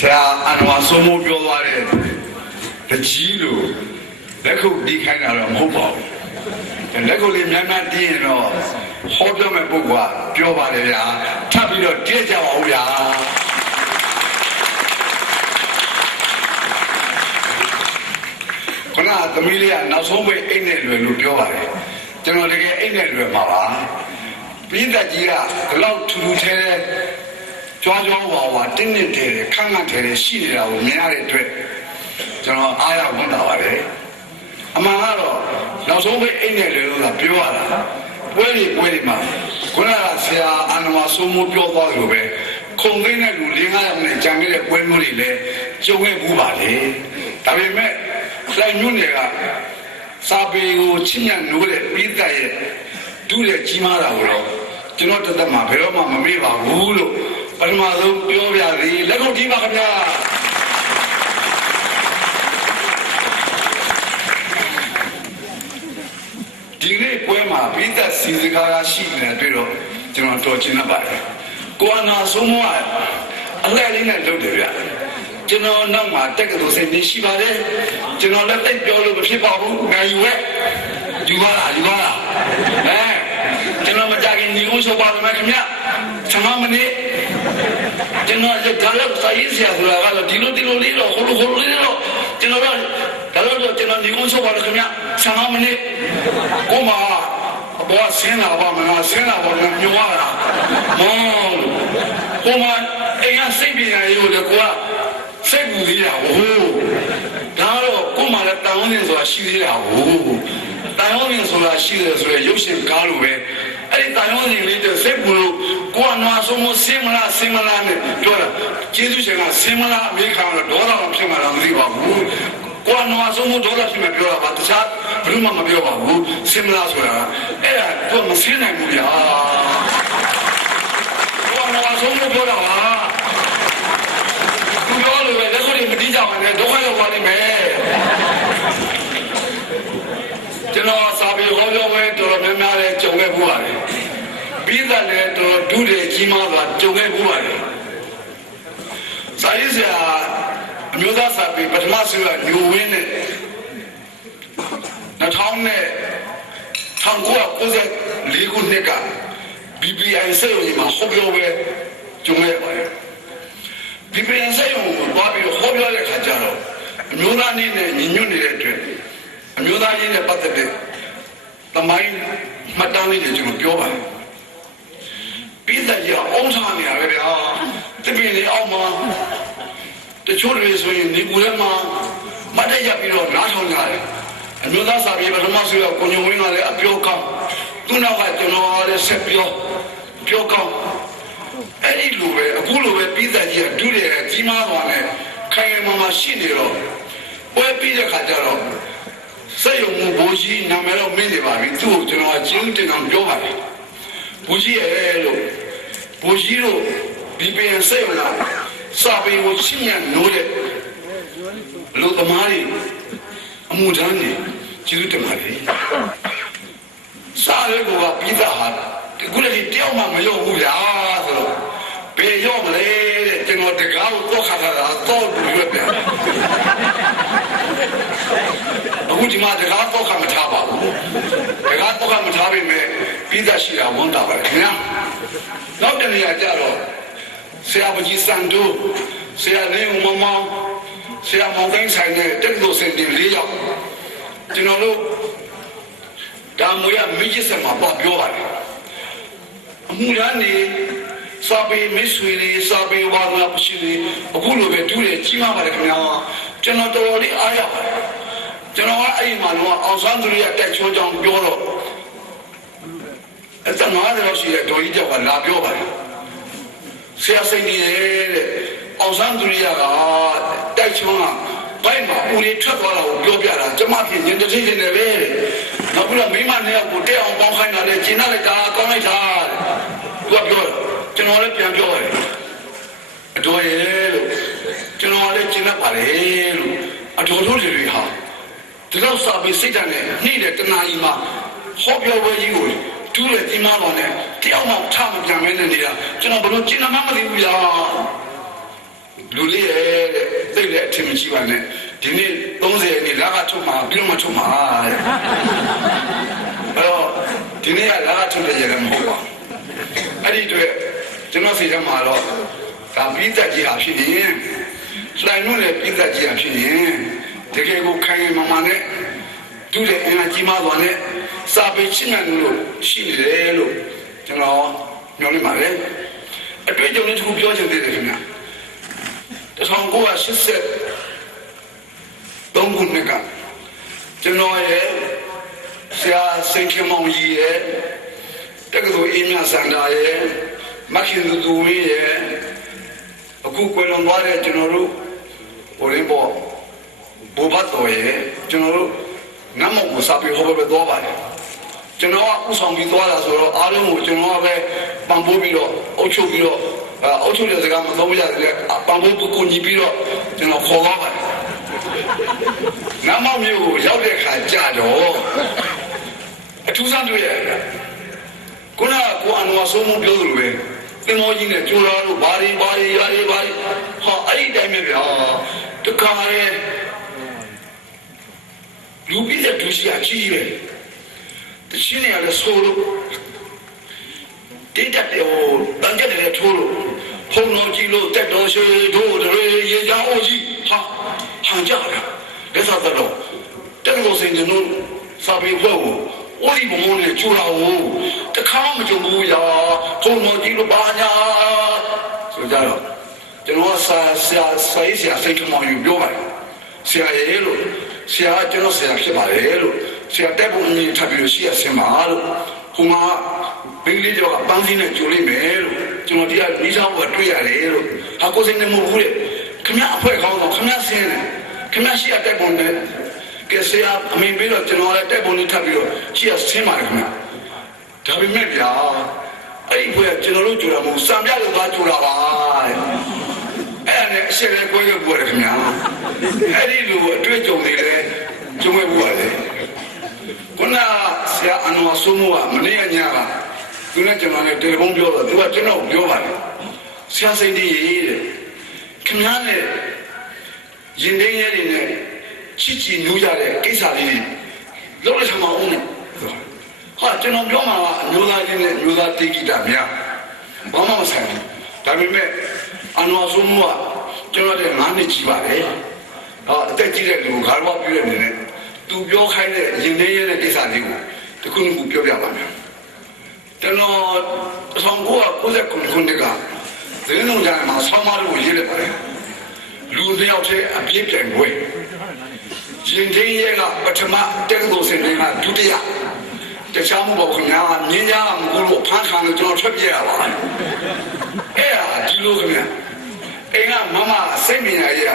ဆရာအန်ဝါစိုးမိုးပြောသွားတဲ့တကြီးလို့လက်ခုပ်တီးခိုင်းတာတော့မဟုတ်ပါဘူးလက်ခုပ်လေးများများတီးရင်တော့ဟောပြောမဲ့ပုဂ္ဂိုလ်ကပြောပါတယ်ဗျာထပ်ပြီးတော့တည့်ကြပါဦးဗျာခဏသမီးလေးကနောက်ဆုံးပဲအိတ်နဲ့လွယ်လို့ပြောပါတယ်ကျွန်တော်တကယ်အိတ်နဲ့လွယ်မှာပါပြီးသက်ကြီးကဘလောက်ထူထူထဲကြွားကြွားဝါတင်းတင်းထဲခန့်ခန့်ထဲရှိနေတာကိုမြင်ရတဲ့အတွက်ကျွန်တော်အားရဝင်တာပါတယ်အမှန်ကတော့နောက်ဆုံးပဲအိတ်နဲ့လွယ်လို့ကပြောရတာပွဲတွေမှာခုနကဆရာအန်ဝါစိုးမိုးပြောသွားလို့ပဲခုံသိမ်းတဲ့လူ၄-၅ ယောက်နဲ့ကြံခဲ့တဲ့ပွဲမျိုးတွေလည်းကြုံခဲ့ဘူးပါလေဒါပေမဲ့လိုက်ညွန့်တွေကစာပေကိုချစ်မြတ်နိုးတဲ့ပြည်သက်ရဲ့ဒုတဲ့ကြီးမားတာကိုတော့ကျွန်တော်တသက်မှာဘယ်တော့မှမမေ့ပါဘူးလို့ပထမဆုံးပြောပြသည်လက်ခုပ်တီးပါခင်ဗျာဒီနေ့ပွဲမှာပြည်သက်စီစကားရှိနေတဲ့တွေ့တော့ကျွန်တော်တော်ချင်တတ်ပါတယ်ကိုအနာဆုံးမအလှည့်လေးနဲ့လုပ်တယ်ဗျကျွန်တော်နောက်မှာတက္ကသိုလ်စိတ်ကြီးရှိပါတယ်ကျွန်တော်လည်းတိတ်ပြောလို့မဖြစ်ပါဘူးငါယူရဲ့ယူပါလားကျွန်တော်မကြခင်ညီဦးဆိုပါမယ်ခင်ဗျ15မိနစ်ကျွန်တော်ဒါလည်းစာရေးဆရာဆိုတာကတော့ဒီလိုလေးတော့ဟိုလိုလေးတော့ကျွန်တော်တို့ဒါတော့ကျွန်တော်ညီဦးဆိုပါလို့ခင်ဗျ15မိနစ်ကိုမဘောဆင်းလာပါမလားဆင်းလာပါမညွှန်ရတာမောကိုမအိမ်ကစိတ်ပညာရေးကိုလည်းကိုကစိတ်ကူသေးတာဟုတ်ဒါတော့ကိုမှလည်းတန်ဝင်းနေဆိုတာရှိသေးတာဟုတ်တန်ဝင်းဆိုတာရှိတယ်ဆိုရရုပ်ရှင်ကားလိုပဲအဲ့ဒီတန်ဝင်းလေးတွေစိတ်ကူလို့ကိုကနွားဆုံးမစင်မလားနဲ့ပြောတာကျေးဇူးရှင်ကစင်မလားအမေခံတော့ဒေါသတော့ဖြစ်မှာတော့မသိပါဘူးကိုကနွားဆုံးမဒေါသဖြစ်မှာပြောတာပါတခြားဘယ်သူမှမပြောပါဘူးစင်မလားဆိုတာအဲ့ဒါတော့မစင်းနိုင်ဘူးဗျာကိုကနွားဆုံးမပြောတာပါပြောလို့ပဲလက်ခုပ်တွေမတီးကြပါနဲ့ဒုက္ခရောက်ပါလိမ့်မယ်ကျွန်တော်စာပေဟောပြောပွဲတော်တော်များများလည်းကြုံခဲ့ဘူးပါတယ်ပြီးသက်လည်းတော်တော်ဒုတွေကြီးမားစွာကြုံခဲ့ဘူးပါတယ်စာရေးဆရာအမျိုးသားစာပေပထမဆရာညိုဝင်းနဲ့1994ခုနှစ်က BBI စေရုံမှာဟောပြောပွဲကြုံခဲ့ပါတယ်ဒီပြင်ဆိုင်ကိုသွားပြီးဟောပြောတဲ့ခါကျတော့အမျိုးသားနည်းနဲ့ညီညွတ်နေတဲ့အတွက်အမျိုးသားရေးနဲ့ပတ်သက်တဲ့သမိုင်းမှတ်တမ်းလေးတွေကျွန်တော်ပြောပါတယ်ပြီးသက်ကြီးအောင်ဆောင်နေရတယ်ဗျာတပည့်လေးအောင်မှာတချို့တွေဆိုရင်ဒီကူထဲမှာမတ်တရပြီးတော့နားထောင်ကြတယ်အမျိုးသားစာပေပထမဆိုရကိုညုံဝင်းကလည်းအပြောကောင်းသူနောက်ကကျွန်တော်လည်းဆက်ပြောကောင်းအဲ့ဒီလိုပဲအခုလိုပဲပြီးသက်ကြီးကဒုရဲကြီးမားသွားတယ်ခိုင်ခိုင်မာရှိနေတော့ပွဲပြီးတဲ့ခါကျတော့စက်ရုံဘိုးကြီးနာမည်တော့မင်းနေပါပြီသူ့ကိုကျွန်တော်ကျင်းတင်အောင်ပြောပါတယ်ဘိုးကြီးရဲ့လို့ဘိုးကြီးတို့ဒီပင်စက်ရုံကစာပေကိုရှင်းရနိုးတဲ့လူသမားတွေအမှုထမ်းတွေကျေးဇူးတင်ပါတယ်စာရဲကပြီးသားဟာခုလည်းတယောက်မှမရောက်ဘူးလားဆိုတော့ဘယ်ရောက်မလဲတဲ့ကျွန်တော်တကားကိုတော့ခါတာတော့လူရွက်ပြန်အခုဒီမှာတကားတော့ခါမထားပါဘူးတကားတော့ခါမထားပေမဲ့ပြီးသားရှိတာဝန်တာပါခင်ဗျာနောက်တနေ့ကျတော့ဆရာပကြီးစံတို့ဆရာလေးဦးမောင်ဆရာမောင်တိုင်းဆိုင်နဲ့တက်လို့စင်တင်၄ယောက်ကျွန်တော်တို့ဒါမျိုးရမိကြီးစမှာပေါ့ပြောပါတယ်အမှုရနေစာပေမဆွေလေးစာပေဝါဒနာပရှိလေးအခုလိုပဲတူးတယ်ကြီးမားပါတယ်ခင်ဗျာကျွန်တော်တော်တော်လေးအားရပါတယ်ကျွန်တော်ကအဲ့ဒီမှာတော့အောင်ဆန်းသူရဲ့တက်ချိုးကြောင်ပြောတော့အဲ့ဒါမှလည်းရှိတဲ့ဒေါ်ကြီးကြောက်ကလာပြောပါတယ်ဆရာစိတ်ကြီးတဲ့အောင်ဆန်းသူရကတက်ချိုးကဘိုက်မှာဦးလေးထွက်သွားတာကိုပြောပြတာကျမဖြစ်ရင်တတိချင်းတယ်ပဲနောက်ပြီးတော့မိမနဲ့ကိုတက်အောင်ပေါင်းခိုင်းတာလေကျင်းလိုက်တာကောင်းလိုက်တာသူကပြောကျွန်တော်လည်းပြန်ပြောတယ်အတော်ရဲ့လို့ကျွန်တော်လည်းကျင်းတတ်ပါလေလို့အတော်တို့တွေဟာဒီလောက်စာပေစိတ်ဓာတ်နဲ့နှိမ့်တဲ့တဏှာကြီးမှာဟောပြောပွဲကြီးကိုတူးတဲ့ဒီမားတော်နဲ့တယောက်မှထားမပြန်မဲနေနေတာကျွန်တော်ဘယ်လိုကျင်းမှမသိဘူးလား လူလေးရဲ့သိတဲ့အထင်မရှိပါနဲ့ဒီနေ့30နှစ်လာကထုတ်မှာပြီးတော့မထုတ်မှာအဲ့တော့ဒီနေ့ကလာကထုတ်တဲ့ရတဲ့မဟုတ်ပါအဲ့ဒီအတွက်ကျွန်တော်စိတ်ထဲမှာတော့ဒါပြီးသက်ကြီးအဖြစ်ရင်လှိုင်လို့လည်းပြီးသက်ကြီးအဖြစ်ရင်တကယ်ကိုခိုင်ခိုင်မာမာနဲ့တူတဲ့အင်အားကြီးမားသွားနဲ့စာပေချင်းမှန်လို့ရှိနေတယ်လို့ကျွန်တော်ညွှန်နေပါတယ်အတွေ့အကြုံလေးတစ်ခုပြောချင်သေးတယ်ခင်ဗျာ1983ခုနှစ်ကကျွန်တော်ရဲ့ဆရာစိတ်ခင်မောင်ကြီးရဲ့တက္ကသိုလ်အင်းမြစန္ဒာရဲ့မခင်သူဝင်းရဲ့အခုကွယ်လွန်သွားတဲ့ကျွန်တော်တို့ဟိုရင်းပေါ်ဘူဘတ်တော်ရဲ့ကျွန်တော်တို့နမောကိုစာပေဟောပဲသွားပါတယ်ကျွန်တော်ကဥဆောင်ပြီးသွားတာဆိုတော့အားလုံးကိုကျွန်တော်ကပဲပံ့ပိုးပြီးတော့အုပ်ချုပ်ပြီးတော့အုပ်ချုပ်တဲ့စကားမသုံးရတဲ့ပံ့ပိုးကိုညီပြီးတော့ကျွန်တော်ခေါ်သွားပါတယ်နမောမျိုးကိုရောက်တဲ့ခါကြတော့အထူးဆန်းတွေ့ရတယ်ခုနကကိုအန်ဝါဆိုးမပြောလို့ပဲသင်္ဘောကြီးနဲ့ကျိုးလာလို့ဘာတွေဟာအဲ့ဒီတိုင်းပဲဗျာတခါရဲလူပြီးတဲ့ဒုစရကြီးပဲတချင်းနေရလဲဆိုလို့တင်းတက်တယ်ဟိုတန်ကြက်တယ်ထိုးလို့ဖုံတော်ကြီးလို့တက်တော်ရှိတို့တွေရေချောင်းကြီးဟန်ကြတာလက်စားတော့တက်လို့စင်ကျွန်တော်စာပေဖွဲ့ကိုဝိဘုံနဲ့ကျူလာကိုတခါမကြုံဘူးရာဖုံတော်ကြီးလို့ပါညာဆိုကြတော့ကျွန်တော်ဆရာစိတ်ကမောင်ယူပြောပါတယ်ဆရာရဲ့လို့ဆရာကျွန်တော်ဆရာဖြစ်ပါတယ်လို့ဆရာတက်ဖို့အမြင်ထပ်ပြီးလို့ရှိရဆင်ပါလို့ဟိုမှာဘင်္ဂလီကျော်ကပန်းစည်းနဲ့ကြိုလိုက်မယ်လို့ကျွန်တော်ဒီကနီးချောင်းကတွေ့ရတယ်လို့ဟာကိုစိတ်နဲ့မဟုတ်ဘူးလေခင်ဗျအဖွဲကောင်းတော့ခင်ဗျဆင်းတယ်ခင်ဗျရှိရတက်ဖို့နဲ့ကဲဆရာအမိပြီးတော့ကျွန်တော်လည်းတက်ဖို့နဲ့ထပ်ပြီးတော့ရှိရဆင်းပါတယ်ခင်ဗျဒါပေမဲ့ဗျာအဲ့ဒီဘွဲကျွန်တော်တို့ကြိုတာမဟုတ်စံပြလို့သွားကြိုတာပါတဲ့အဲ့ဒါနဲ့အရှိလည်းကိုယ်ရုပ်ပေါ်တယ်ခင်ဗျာအဲ့ဒီလိုအတွေ့အကြုံတွေလည်းကျုံးဝဲဘူးပါလေခုနဆရာအန်ဝါဆိုးမိုးကမနေ့ကညကသူနဲ့ကျွန်တော်နဲ့တယ်လီဖုန်းပြောတော့သူကကျွန်တော်ပြောပါတယ်ဆရာစိတ်တည်းရေးတဲ့ခင်ဗျားနဲ့ရင်သိမ်းရဲတွေနဲ့ချစ်ကြည်နူးကြတဲ့ကိစ္စလေးတွေလုံးလိုက်ဆံမအောင်နဲ့ဟာကျွန်တော်ပြောမှာကအမျိုးသားချင်းနဲ့အမျိုးသားတေဂိတာများဘာမှမဆိုင်ဘူးဒါပေမဲ့အန်ဝါဆိုးမိုးကကျွန်တော်တဲ့9နှစ်ကြီးပါတယ်အသက်ကြီးတဲ့လူကိုခါတော့ပြည့်နေတယ်သူပြောခိုင်းတဲ့ရင်သိမ်းရဲတဲ့ကိစ္စလေးကိုတခုခုပြောပြပါမယ်ကျွန်တော်1999ခုနှစ်ကဇင်းလုံးကြမ်းမှာဆောင်းမလို့ရေးလိုက်ပါတယ်လူတစ်ယောက်တည်းအပြည့်ပြိုင်ပွဲရင်သိမ်းရဲကပထမတက်လို့စင်တွေကဒုတိယတခြားမဟုတ်ခင်ဗျာမြင်းကြားမကူလို့ဖမ်းခံလို့ကျွန်တော်ထွက်ပြေးရပါတယ်အဲ့ဒါဒီလိုခင်ဗျာအိမ်ကမမစိတ်မြင်ရရ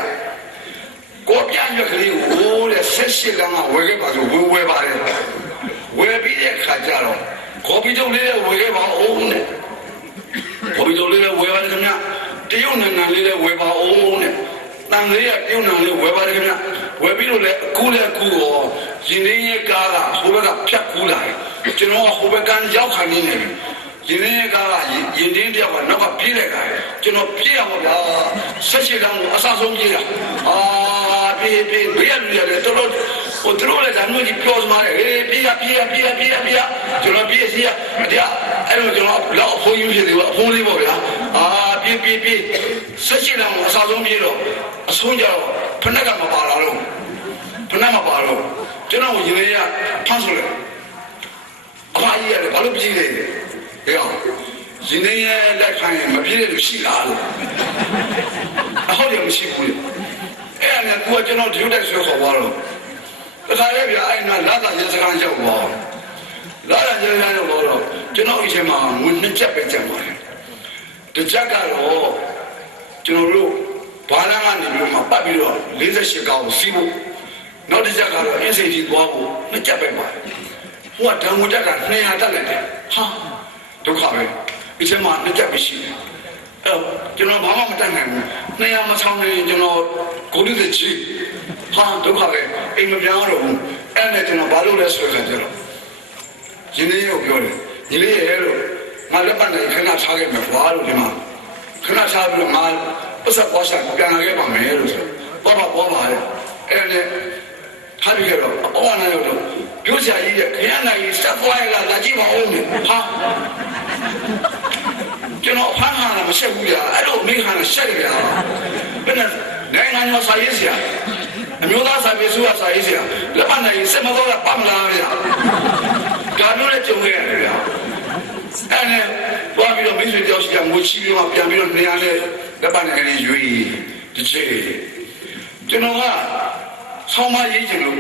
ကိုပြရွက်ကလေးကိုတဲ့18လမ်းကဝယ်ခဲ့ပါဆိုဝယ်ပါတယ်ဝယ်ပြီးတဲ့ခါကျတော့ကော်ပီတုပ်လေးဝယ်ခဲ့ပါဦးနဲ့ကော်ပီတုပ်လေးဝယ်ပါတယ်ခင်ဗျတရုတ်နိုင်ငံလေးဝယ်ပါဦးနဲ့တန်လေးကတရုတ်နိုင်ငံလေးဝယ်ပါတယ်ခင်ဗျဝယ်ပြီးတော့လေကူးရောရင်ရင်းရဲ့ကားကဟိုဘက်ကဖြတ်ကူးလာတယ်ကျွန်တော်ကဟိုဘက်ကရောက်ခံနေတယ်ရင်ရင်းရဲ့ကားကရင်တင်းတယောက်ကနောက်ကပြေးလိုက်တာကျွန်တော်ပြေးရပါဗျာ18လမ်းကိုအဆဆုံးပြေးတာပြေးဘေးရလူရတယ်တော်တော်ဟိုတို့လည်းဇာနုကြီးပြောစမှာလေပြေးကျွန်တော်ပြေးစီရတရားအဲ့လိုကျွန်တော်လောက်ဖုန်းယူဖြစ်တယ်ပေါ့အဖုန်းလေးပေါ့ဗျာပြေး18လမ်းကိုအဆဆုံးပြေးတော့အဆုံးကြတော့ဖနက်ကမပါလာတော့ကျွန်တော်ရင်လေးကဖမ်းဆိုလိုက်အဖကြီးရတယ်ဘာလို့ပြေးလဲဟဲ့အောင်ရင်လေးရဲ့လက်ခံရင်မပြေးတဲ့လူရှိလားလို့အဟုတ်တယ်မရှိဘူးအဲ့ဒါနဲ့သူကကျွန်တော်ဒီလိုတက်ဆွဲခေါ်သွားတော့တခါလေဗျာအဲ့နော်လာတာရစကန်ရောက်သွားလာတာရစကန်ရောက်တော့ကျွန်တော်အချိန်မှာငွေ2ချက်ပဲကျန်ပါတယ်တစ်ချက်ကတော့ကျွန်တော်တို့ဘာသာကနေပြီးမှပတ်ပြီးတော့48ကောင်စီးဖို့နောက်တစ်ချက်ကတော့အင်းစိန်ကြီးသွားဖို့2ချက်ပဲပါတယ်ဟိုကဓာတ်ငွေတက်က200တက်လိုက်တယ်ဟာဒုက္ခပဲအချိန်မှာ2ချက်ပဲရှိတယ်အဲ့ကျွန်တော်ဘာမှမတတ်နိုင်ဘူး200မဆောင်ရင်ကျွန်တော်ဂုဏ်တည်းချီဟာဒုက္ခပဲအိမ်မပြောင်းတော့ဘူးအဲ့နဲ့ကျွန်တော်ဘာလို့လဲဆိုကြတော့ရင်းနှီးကိုပြောတယ်ညီလေးရဲ့လို့ငါလက်ပတ်နေခဏထားခဲ့မယ်ကွာလို့ဒီမှာခဏထားပြီးတော့ငါ ပတ်သက်သွားဆိုင်ပြန်လာခဲ့ပါမယ်လို့ဆိုတော့ပေါ်လာတယ်အဲ့ဒါထားပြီးတော့အပေါ်နာရောက်တော့ပြောစရာကြီးတဲ့ခရမ်းနိုင်စက်သွားရလာကြည့်ပါဦးဟာကျွန်တော်ဖမ်းလာမဆက်ဘူးဗျာအဲ့လိုမိခါနဲ့ဆက်ရတာဘယ်နဲ့နိုင်ငံတော်စာရေးဆရာအမျိုးသားစာပေစုရစာရေးဆရာလက်မနိုင်စက်မတော်ကပတ်မလာဗျာဒါမျိုးလည်းကြုံခဲ့ရတယ်ဗျာအဲ့နဲ့ဘာပြီးတော့မိတ်ဆွေတယောက်ရှိကငိုချီပြီးမှပြန်ပြီးတော့နေရာနဲ့လက်မနိုင်လေးရွေးတစ်ချက်ကျွန်တော်ကဆောင်းမရေးချင်လို့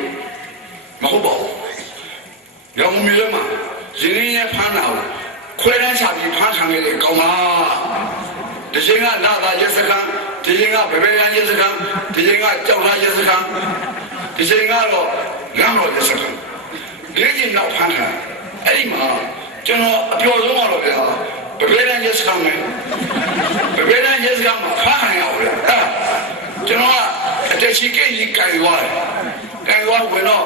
မဟုတ်ပါဘူးရောင်မျိုးမှာရင်းရင်းနဲ့ဖမ်းတာကိုခွဲတန်းချပြီးဖမ်းခံရတဲ့ကောင်မဒီချိန်ကလာသာရဲစခန်းဒီချိန်ကဗဗေရန်ရဲစခန်းဒီချိန်ကကြောက်လာရဲစခန်းဒီချိန်ကတော့လမ်းတော်ရဲစခန်းဒီချိန်နောက်ဖမ်းခံအဲ့ဒီမှာကျွန်တော်အပြောဆုံးတော့ဗျာဗဗေရန်ရဲစခန်းမှာဗဗေရန်ရဲစခန်းမှာဖမ်းခံရအောင်ဗျာကျွန်တော်ကအတက်ရှိကိကြီးကြိုင်သွားဝင်တော့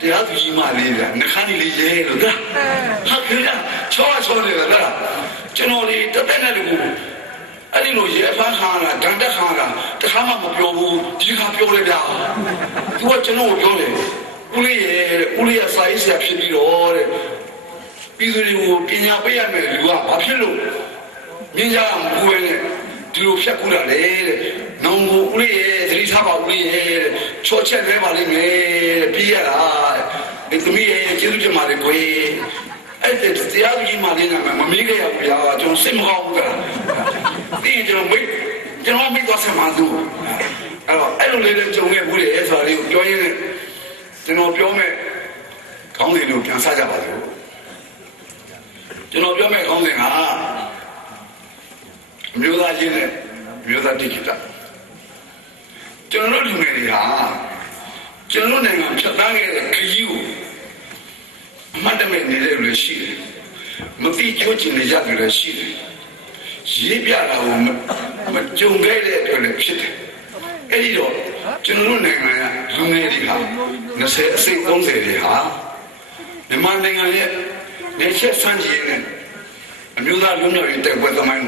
တရားသူကြီးမလေးဗျာနှခမ်းလေးရဲလို့ဒါဟာခေကချောနေတာဒါကျွန်တော်ဒီတက်တဲ့နဲ့လူအဲ့ဒီလိုရဲဖမ်းခါတာဒဏ်တက်ခါတာတခါမှမပြောဘူးဒီခါပြောလေဗျာသူကကျွန်တော်ကိုပြောတယ်ဦးလေးရစာရေးဆရာဖြစ်ပြီးတော့တဲ့ပြည်သူတွေကိုပညာပေးရမယ်လူကဘာဖြစ်လို့မြင်ကြအောင်ဘူးပဲနဲ့ဒီလိုဖြတ်ကူတာလေတဲ့နောင်ကိုဦးလေးရဲ့သတိထားပါဦးလေးရဲ့ချောချက်လဲပါလိမ့်မယ်တဲ့ပြီးရတာတဲ့သမီးရဲ့ကျေးဇူးတင်ပါတယ်ကိုအဲ့တဲ့တရားကြီးမှလည်းမမေးခဲ့ရဘူးဗျာကျွန်တော်စိတ်မကောင်းဘူးကဒီကျွန်တော်မိသွားစမှာသူအဲ့လိုလေးလည်းကြုံခဲ့ဘူးလေအဲ့ဆိုတာလေးကိုပြောရင်းနဲ့ကျွန်တော်ပြောမဲ့ခေါင်းစဉ်ကိုပြန်စားကြပါစို့ကျွန်တော်ပြောမဲ့ခေါင်းစဉ်ကမျိုးသားချင်းနဲ့မျိုးသားတိကျတာကျွန်တော်တို့လူငယ်တွေဟာကျွန်တော်နိုင်ငံဖြတ်သန်းခဲ့တဲ့ခရီးကိုအမှတ်တမဲ့နေတဲ့လူတွေရှိတယ်မသိကြိုးချင်နေကြတယ်လည်းရှိတယ်ရေးပြတာကိုမကြုံခဲ့တဲ့အတွက်လည်းဖြစ်တယ်အဲ့ဒီတော့ကျွန်တော်တို့နိုင်ငံကလူငယ်တွေဟာ20အစိတ်30တွေဟာမြန်မာနိုင်ငံရဲ့နေချက်ဆန်းကြီးနဲ့အမျိုးသားလူမျိုးတွေတက်ပွဲသမိုင်း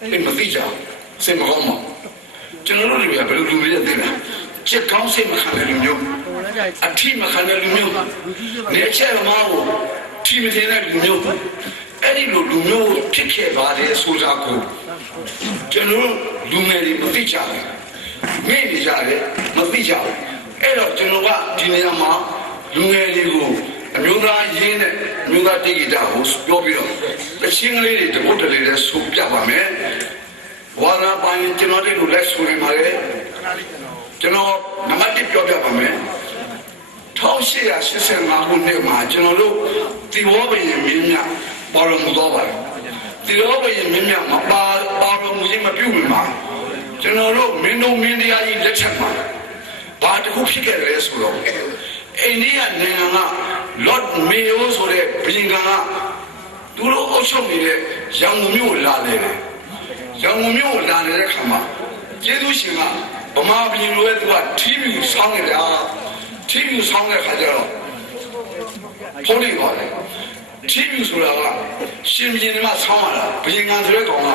အဲ့မသိကြစိတ်မကောင်းပါကျွန်တော်တို့တွေကဘယ်လိုလူတွေသိလားချက်ကောင်းစိတ်မခံတဲ့လူမျိုးအထီးမခံတဲ့လူမျိုးနေချက်သမားကိုထီးမတင်တဲ့လူမျိုးအဲ့ဒီလိုလူမျိုးဖြစ်ခဲ့ပါတယ်ဆိုတာကိုကျွန်တော်လူငယ်တွေမသိကြဘူးမိနေကြတယ်မသိကြဘူးအဲ့တော့ကျွန်တော်ကဒီနေရာမှာလူငယ်တွေကိုအမျိုးသားရင်းနဲ့အမျိုးသားတိဂိတာကိုပြောပြီးတော့တချင်းကလေးတွေတပုတ်တလေးနဲ့ဆိုပြပါမယ်ဝါရပိုင်းကျွန်တော်တို့လက်ဆိုနေပါလေကျွန်တော်နံပါတ်1ပြောပြပါမယ်1885ခုနှစ်မှာကျွန်တော်တို့ဒီဝဘရင်မြင်းမြပေါ်တော်မူတော့ပါတယ်ဒီဝဘရင်မြင်းမြမပါတော်မူခြင်းမပြုဘူးမှာကျွန်တော်တို့မင်းတို့မင်းတရားကြီးလက်ချက်မှာဘာတစ်ခုဖြစ်ခဲ့လဲဆိုတော့အိန္ဒိယနိုင်ငံကလော့ဒ်မေယိုဆိုတဲ့ဘုရင်ကသူတို့အုပ်ချုပ်နေတဲ့ရန်ကုန်မြို့လာတယ်ရန်ကုန်မြို့လာတဲ့ခါမှာကျေးဇူးရှင်ကဗမာပြည်လိုပဲသူကထီးမြူဆောင်းနေတာထီးမြူဆောင်းတဲ့ခါကျတော့ဖုန်းလေးပါတယ်ထီးမြူဆိုတာကရှင်ဘုရင်ကဆောင်းရတာဘုရင်ကဆိုတဲ့ကောင်က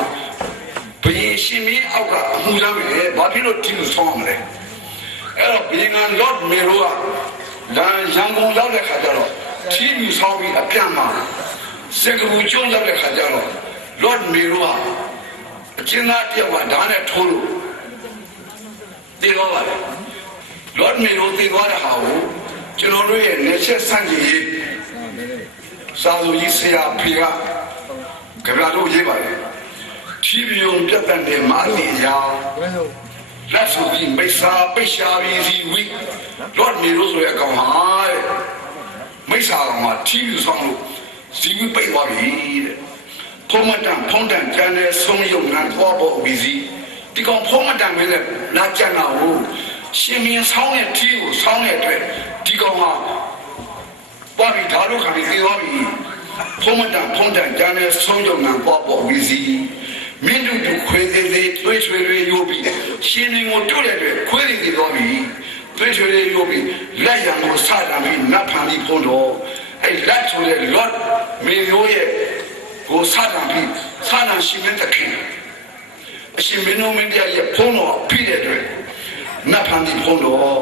ဘုရင်ရှင်မင်းအောက်ကအမှုဆောင်ပဲဘာဖြစ်လို့ထီးမြူဆောင်းရမလဲအဲ့တော့ဘုရင်ကလော့ဒ်မေယိုကဒါရန်ကုန်ရောက်တဲ့ခါကျတော့ထီးမြူဆောင်းပြီးအပြန်မှာစင်ကာပူကျွန်းရောက်တဲ့ခါကျတော့လော့ဒ်မေယိုကအကျဉ်းသားတယောက်ကဓာတ်နဲ့ထိုးလို့တည်သွားပါလေလော့ဒ်မေယိုတည်သွားတဲ့ဟာကိုကျွန်တော်တို့ရဲ့နေချက်ဆန့်ကျင်ရေးစာသူကြီးဆရာဖေကကြပြတော့ရေးပါလေထီးမြူပြတ်တဲ့မာတိရာလက်စုပြီးမိစ္ဆာပိရှာပြီးစီဝီလော့ဒ်မေယိုဆိုတဲ့အကောင်ဟာမိစ္ဆာကောင်ကထီးမြူဆောင်လို့စီဝီပိတ်သွားပြီတဲ့ဖုံးမတန်ကျန်တဲ့ဆုံးယုံငန်းသွားဖို့ပြီးစီဒီကောင်ဖုံးမတန်မင်းနဲ့လာကြနာကိုရှင်မင်းဆောင်းတဲ့ထီးကိုဆောင်းတဲ့အတွက်ဒီကောင်ကပွားပြီးဓာတ်လို့ခံပြီးပြေးသွားပြီဖုံးမတန်ကျန်တဲ့ဆုံးယုံငန်းသွားဖို့ပြီးစီမင်းတို့ခွေးသေးထွေးရိုးပြီးရှင်မင်းကိုတွေ့တဲ့အတွက်ခွေးသေးသွားပြီထွေးရိုးပြီးလက်ရံကိုစတာပြီးနတ်ဖန်ပြီးဖုံးတော့အဲ့လက်ဆိုတဲ့လော့ဒ်မေယိုရဲ့ကိုစတာပြီးစတာရှင်မင်းတခင် အရှင်မင်းတို့မင်းတရားရဲ့ဖုံးတော်ဖိတဲ့အတွက်နတ်ဖန်ဒီဖုံးတော်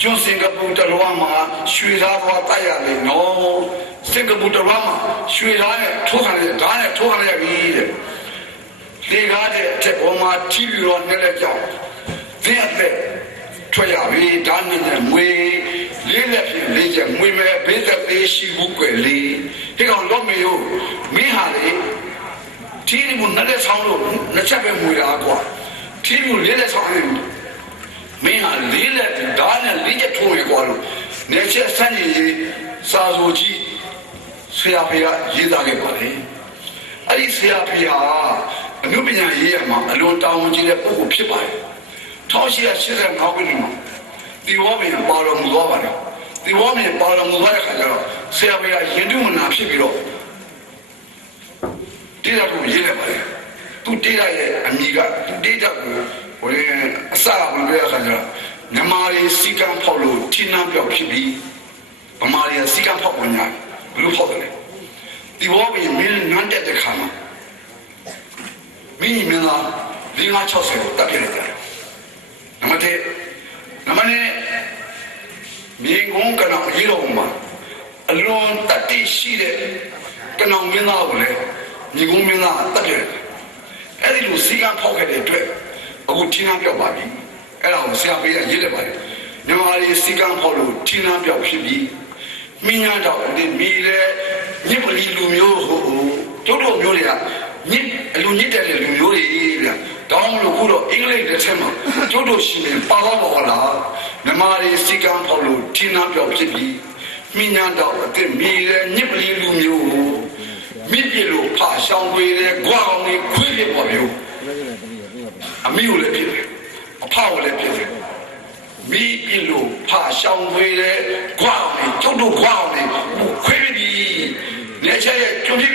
ကျွန်းစင်ကာပူတလွားမှာရွှေသားသွားတိုက်ရလေနော်စင်ကာပူတလွားမှာရွှေသားနဲ့ထိုးခံရဓာတ်နဲ့ထိုးခံရပြီတဲ့လေကားတဲ့အထက်ပေါ်မှာတီးပြီးတော့နဲ့လက်ကြောက်သင်အသက်ထွက်ရပြီဓာတ်နဲ့မွေလေးလက်ဖြင့်လေးချက်မွေမဲ့ဘေးသက်သေးရှိဘူးကွယ်လေဒီကောင်တော့မယောမင်းဟာလေတီးပြီးနဲ့လက်ဆောင်လို့နှစ်ချက်ပဲမွေတာကွာတီးပြီးလေးလက်ဆောင်ရင်မင်းဟာလေးလက်ဓာတ်နဲ့လေးချက်ထိုးရကွာလို့နေချက်ဆန်းကြီးစာဆိုကြီးဆရာဖေကရေးသားခဲ့ပါလေအဲ့ဒီဆရာဖေဟာအနုပညာရေးရမှာအလွန်တောင်းဝန်ကြီးတဲ့ပုဂ္ဂိုလ်ဖြစ်ပါတယ်1885ခုနှစ်မှာဒီဝမင်းပါတော်မူသွားပါတယ်ဒီဝမင်းပါတော်မူသွားတဲ့ခါကျတော့ဆရာဖေကရင်တုမနာဖြစ်ပြီးတော့တိရကိုရေးလိုက်ပါတယ်သူတိရရဲ့အမိကသူတိရကိုဟိုအစကဘယ်လိုလဲခါကျတော့မြမာရီစီကံဖောက်လို့ထိနှံပြောက်ဖြစ်ပြီးဗမာရီစီကံဖောက်ဝင်ညာဘယ်လိုဖောက်တယ်ဒီဝမင်းမင်းနန်းတက်တဲ့ခါမှာမင်းမင်းသား560ကိုတပ်ပြလိုက်တယ်နမတဲ့နမနဲ့မြေကုန်းကနောင်ရေးတော်မှာအလွန်တတိရှိတဲ့ကနောင်မင်းသားကိုလည်းမြေကုန်းမင်းသားတပ်ပြလိုက်တယ်အဲ့ဒီလိုစီကံဖောက်ခဲ့တဲ့အတွက်အခုထင်းနှံပြောက်ပါပြီအဲ့ဒါကိုဆရာပေးရရေးတယ်ပါတယ်မြန်မာလေးစီကံဖောက်လို့ထင်းနှံပြောက်ဖြစ်ပြီးမင်းညာတော့ဒီမီလေညစ်ပလီလူမျိုးဟိုတို့တို့မျိုးတွေကညစ်အလူညစ်တဲ့လူမျိုးတွေဗျာတောင်းလို့ခုတော့အင်္ဂလိပ်တစ်ချက်မှာတို့တို့ရှိနေပါတော့ပါလားမြန်မာတွေစီကံဖောက်လို့ထင်းနှံပြောက်ဖြစ်ပြီးမင်းညာတော့ဒီမီလေညစ်ပလီလူမျိုးမိပြလို့ဖာရှောင်းတွေတဲ့ဂွာအောင်တွေခွေးပြပေါ်မျိုးအမိကိုလည်းဖြစ်တယ်အဖကိုလည်းဖြစ်တယ်မိပြလို့ဖာရှောင်းတွေတဲ့ဂွာအောင်တွေကျုပ်တို့ဂွာအောင်တွေခွေးပြီနေချရဲ့ကျုပ်ပြီ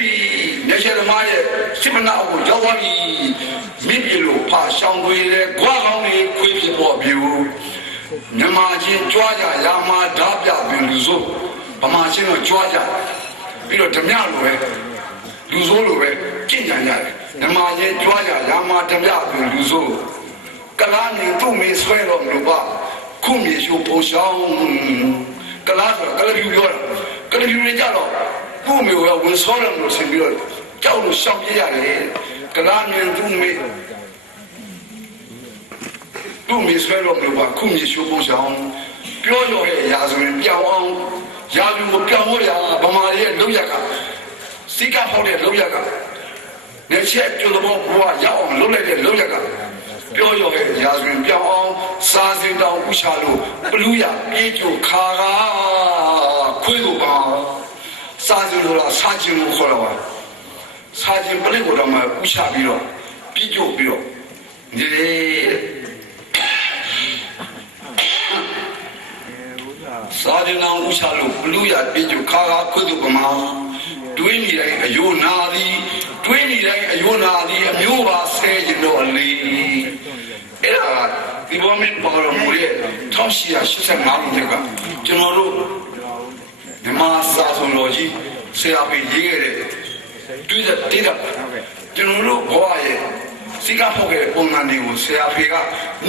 နေချသမားရဲ့စိမနာကိုရောက်သွားပြီမိပြလို့ဖာရှောင်းတွေတဲ့ဂွာအောင်တွေခွေးပြပေါ်မျိုးမြမချင်းကြွားကြရာမာဓာပြပင်လူစိုးဗမာချင်းတော့ကြွားကြပြီးတော့ဓမြလိုပဲလူစိုးလိုပဲကြင်ကြံရတယ်ဓမ္မရဲ့ကြွားကြရာမာဓမြပင်လူစိုးကလားနေသူ့မေဆွဲတော့မလို့ပါခုမြေရှိုးပုံဆောင်ကလားဆိုကလပြူပြောတာကလပြူတွေကြတော့ခုမြေကိုဝင်ဆောတယ်လို့ဆင်ပြီးတော့ကြောက်လို့ရှောင်ပြရတယ်ကလားနေသူ့မေဆွဲတော့မလို့ပါခုမြေရှိုးပုံဆောင်ပြောရတဲ့အရာဆိုရင်ပြောင်းအောင်ရာလူကိုပြောင်းဖို့ရဗမာရဲ့လုံရကစီကဖောက်တဲ့လုံရကနေချက်ကျလို့ဘွားရောက်အောင်လုပ်လိုက်တဲ့လုံရကပြောရတဲ့ရာဆိုရင်ပြောင်းအောင်စားစင်တောင်ဥချလို့ပလူရပြေးကြခါကခွေးကိုပါစားစင်လို့လားစားခြင်းလို့ခေါ်တော့ပါစားခြင်းပလိကိုတော့မှဥချပြီးတော့ပြေးကြပြီးတော့ဒီစာရဏဥချလို့ဘလူရပြေးကြခါကခွေးကိုပမာတွေးနေတိုင်းအယိုးနာသည်တွေးနေတိုင်းအယိုးနာသည်အမျိုးပါဆဲကျင်တော့အလေးအဲ့ဒါဒီဘောမင်းပေါ်တော်မူရဲ့1885ခုနှစ်ကကျွန်တော်တို့ဓမ္မစာဆုံးတော်ကြီးဆရာပေရေးခဲ့တဲ့တွေးတဲ့တေးတာကျွန်တော်တို့ဘဝရဲ့စိကဖောက်ခဲ့တဲ့ပုံစံတွေကိုဆရာဖေက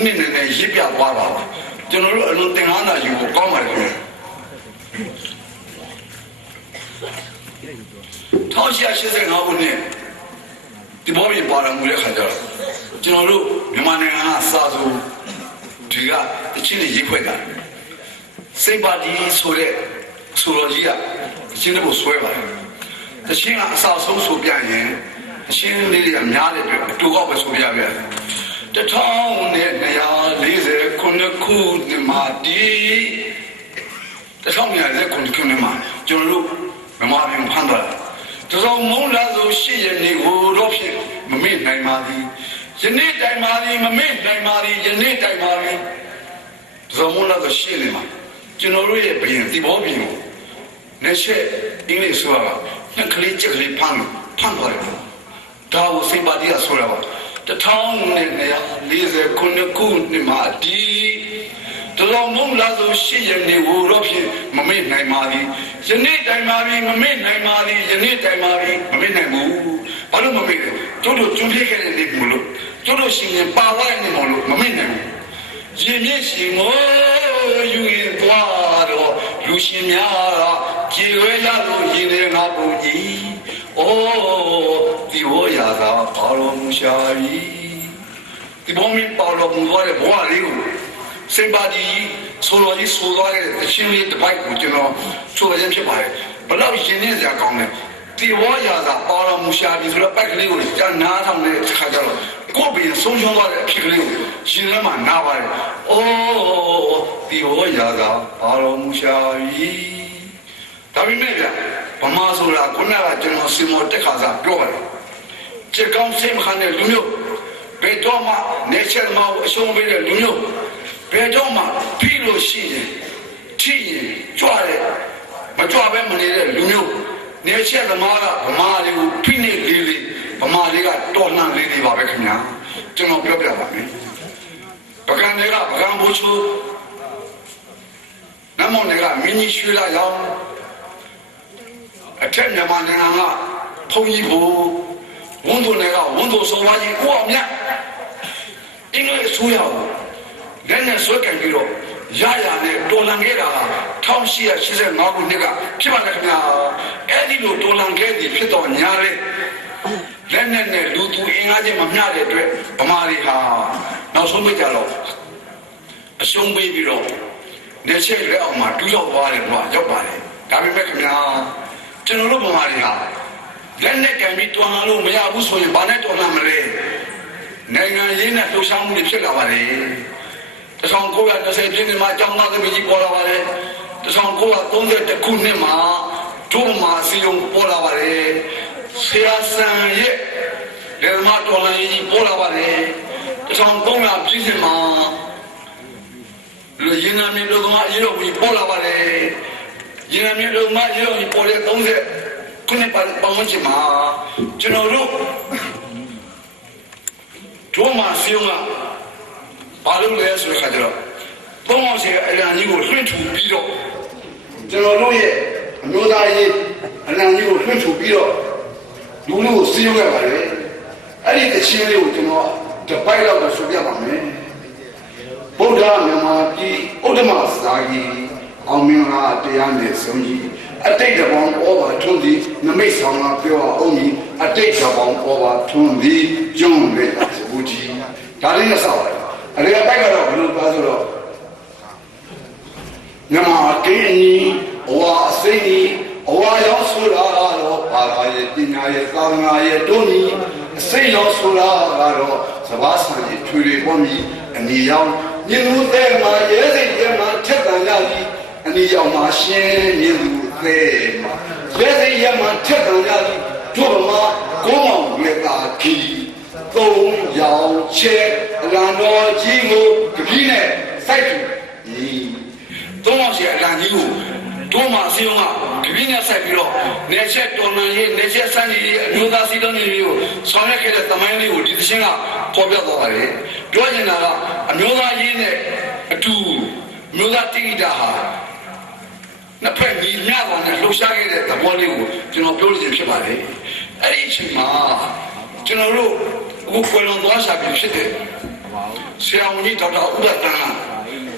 နည်းနည်းရေးပြသွားပါကျွန်တော်တို့အလုံးသင်္ကန်းသာယူဖို့ကောင်းပါတယ်ခင်ဗျ1885ခုနှစ်ဒီဘောမြေပါတော်မူတဲ့ခါကျတော့ကျွန်တော်တို့မြန်မာနိုင်ငံကစာဆိုဒီကအချင်းတွေရေးဖွဲ့တာစိတ်ပါတီဆိုတဲ့ဆိုတော်ကြီးကအချင်းတွေကိုဆွဲပါတယ်တချင်းကအစာဆုံးဆိုပြရင်အချင်းလေးတွေကများတဲ့အတွက်အတူကောက်ပဲဆိုပြရတယ်1240ခုနှစ်မှာဒီ1240ခုနှစ်မှာကျွန်တော်တို့မြန်မာပြည်ဖန်သွားတာတစောင်းမုန်းလာဆိုရှိရနေကိုတော့ဖြစ်မမေ့နိုင်ပါသည်ယနေ့တိုင်ပါသည်မမေ့နိုင်ပါသည်ယနေ့တိုင်ပါသည်တစောင်းမုန်းလာဆိုရှိနေမှာကျွန်တော်တို့ရဲ့ဘယင်ဒီဘောပြင်ကိုလက်ချက်အင်္ဂလိပ်ဆိုတာနှစ်ကလေးချက်ကလေးဖန်သွားတယ်ဒါကိုစိတ်ပါတီးကဆိုတာပါ1240ခုနှစ်မှာဒီတတော်မုံလာဆိုရှိရနေဝတော့ဖြစ်မမေ့နိုင်ပါသည်ယနေ့တိုင်ပါပြီမမေ့နိုင်ပါသည်ယနေ့တိုင်ပါပြီမမေ့နိုင်ဘူးဘာလို့မမေ့လဲ တို့တို့ကျွပြခဲ့တဲ့နေမလို့တို့ရှင်ရင်ပါဝိုင်းနေမလို့မမိနိုင်ဘူးရင်မြင့်ရှင်မောယူရင်သွားတော့လူရှင်များကြေရွယ်ရလို့ရင်ထဲငါပူကြီးအိုးဒီဝရသာပါတော်မူရှာပြီဒီဘုံမင်းပါတော်မူသွားတဲ့ဘဝလေးကိုစင်ပါဒီဆိုလိုကြီးဆိုသွားတဲ့အချင်းလေးတစ်ပိုက်ကိုကျွန်တော်ဆိုရခြင်းဖြစ်ပါတယ်ဘယ်တော့ရှင်နေစရာကောင်းလဲဒီဝရသာပါတော်မူရှာပြီဆိုတော့ပိုက်ကလေးကိုကြာနားထောင်တဲ့ခါကျတော့ကိုယ်ပင်ဆုံးရှုံးသွားတဲ့အဖြစ်ကလေးကိုရှင်ထဲမှာနားပါတယ်အိုးဒီဝရသာပါတော်မူရှာပြီဒါပေမဲ့ဗျဗမာဆိုတာခုနကကျွန်တော်စင်မောတက်ခါစားပြောပါတယ်ချေကောင်းစိတ်မခံတဲ့လူမျိုးဘယ်တော့မှနေချက်မအောင်အရှုံးပေးတဲ့လူမျိုးဘယ်တော့မှပြီးလို့ရှိရင်ထိရင်ကြွတယ်မကြွဘဲမနေတဲ့လူမျိုးနေချက်သမားကဗမာလေးကိုဖိနေလေးလေးဗမာလေးကတော်လှန်လေးလေးပါပဲခင်ဗျာကျွန်တော်ပြောပြပါမယ်ပကံတွေကပကံဘိုးချိုးနမောတွေကမင်းကြီးရွှေလာရောင်းအထက်မြန်မာနိုင်ငံကဘုံကြီးကိုဝန်သူတွေကဝန်သူဆိုပါကြီးကိုအောင်မြတ်အင်္ဂလိပ်ဆိုရအောင်လည်းနဲ့ဆွဲကန်ပြီးတော့ရရနဲ့တော်လန်ခဲ့တာ1885ခုနှစ်ကဖြစ်ပါလေခင်ဗျာအဲ့ဒီလိုတော်လန်ခဲ့သည်ဖြစ်တော့ညာလေလက်နဲ့လူသူအင်အားချင်းမမျှတဲ့အတွက်ဗမာတွေဟာနောက်ဆုံးမကြတော့အရှုံးပေးပြီးတော့နေချက်လက်အောင်မှာတူးရောက်သွားတယ်ကွာရောက်ပါတယ်ဒါပေမဲ့ခင်ဗျာကျွန်တော်တို့ဗမာတွေဟာလက်နဲ့ကံပြီးတော်လှန်လို့မရဘူးဆိုရင်ဘာနဲ့တော်လှန်မလဲနိုင်ငံရေးနဲ့လှုပ်ရှားမှုတွေဖြစ်လာပါလေ1930ပြည့်နှစ်မှာကျောင်းသားသမီးကြီးပေါ်လာပါလေ1930ခုနှစ်မှာဒုမာစီယုံပေါ်လာပါလေဆရာဆန်ရဲ့လေမတော်လှန်ရေးကြီးပေါ်လာပါလေ1900ပြည့်နှစ်မှာလူရင်းနာမည်တို့ကအရေးတော်ကြီးပေါ်လာပါလေရင်းနာမည်တို့ကအရေးတော်ကြီးပေါ်တဲ့30ခုနှစ်ပတ်ဝန်းကျင်မှာကျွန်တော်တို့ဒုမာစီယုံကဘာလို့လဲဆိုတဲ့ခါကျတော့သုံးအောင်စီအလံကြီးကိုလွှင့်ထူပြီးတော့ကျွန်တော်တို့ရဲ့အမျိုးသားရေးအလံကြီးကိုလွှင့်ထူပြီးတော့လူလူကိုစီးရောက်ရပါတယ်အဲ့ဒီတခြင်းလေးကိုကျွန်တော်တပိုက်လောက်တော့ဆိုပြပါမယ်ဗုဒ္ဓမြန်မာပြည်ဥဒ္ဓမစာကြီးအောင်မင်္ဂလာတရားနဲ့ဆုံးကြီးအတိတ်တပေါင်းဩဘာထွန်းသည်နမိတ်ဆောင်ကပြောအောင်ကြီးအတိတ်တပေါင်းဩဘာထွန်းသည်ကျွန်းလေဘူးကြီးဒါလေးနဲ့ဆောက်ပါတယ်အရေပိုက်ကတော့ဘယ်လိုပါဆိုတော့မြန်မာကင်းကြီးအဝါအစိမ့်ကြီးအဝါရောက်ဆိုတာတော့ပါလာရဲ့ပညာရဲ့သာသနာရဲ့တွန်းကြီးအစိမ့်ရောက်ဆိုတာကတော့စဘာဆန်ကြီးထွေတွေပေါ်ပြီးအနေရောက်ညင်လူတဲ့မှာရဲစိတ်တဲ့မှာထက်တန်ရသည်အနေရောက်မှာရှင်းညင်လူတဲ့မှာရဲစိတ်ရမှာထက်တန်ရသည်တို့မှာကိုမောင်ရဲ့တာကြီးသုံးရောင်ချဲအလံတော်ကြီးကိုတပည့်နဲ့စိုက်တူသုံးအောင်စီအလံကြီးကိုတို့မှအစည်းအဝေးကတပည့်နဲ့စိုက်ပြီးတော့နေချက်တော်မှန်ရေးနေချက်စမ်းရေးအမျိုးသားစီးတော်ကြီးကိုဆောင်ရွက်ခဲ့တဲ့သမိုင်းလေးကိုဒီသင်းကပေါ်ပြသွားပါတယ်ပြောချင်တာကအမျိုးသားရေးနဲ့အတူမျိုးသားတိဂိတာဟာနှစ်ဖက်ညီမျှသွားတဲ့လှုပ်ရှားခဲ့တဲ့သဘောလေးကိုကျွန်တော်ပြောလို့ဖြစ်ပါတယ်အဲ့ဒီအချိန်မှာကျွန်တော်တို့အခုကွယ်လွန်သွားရှာပြီးဖြစ်တယ်ဆရာဝန်ကြီးဒေါက်တာဦးရတန်း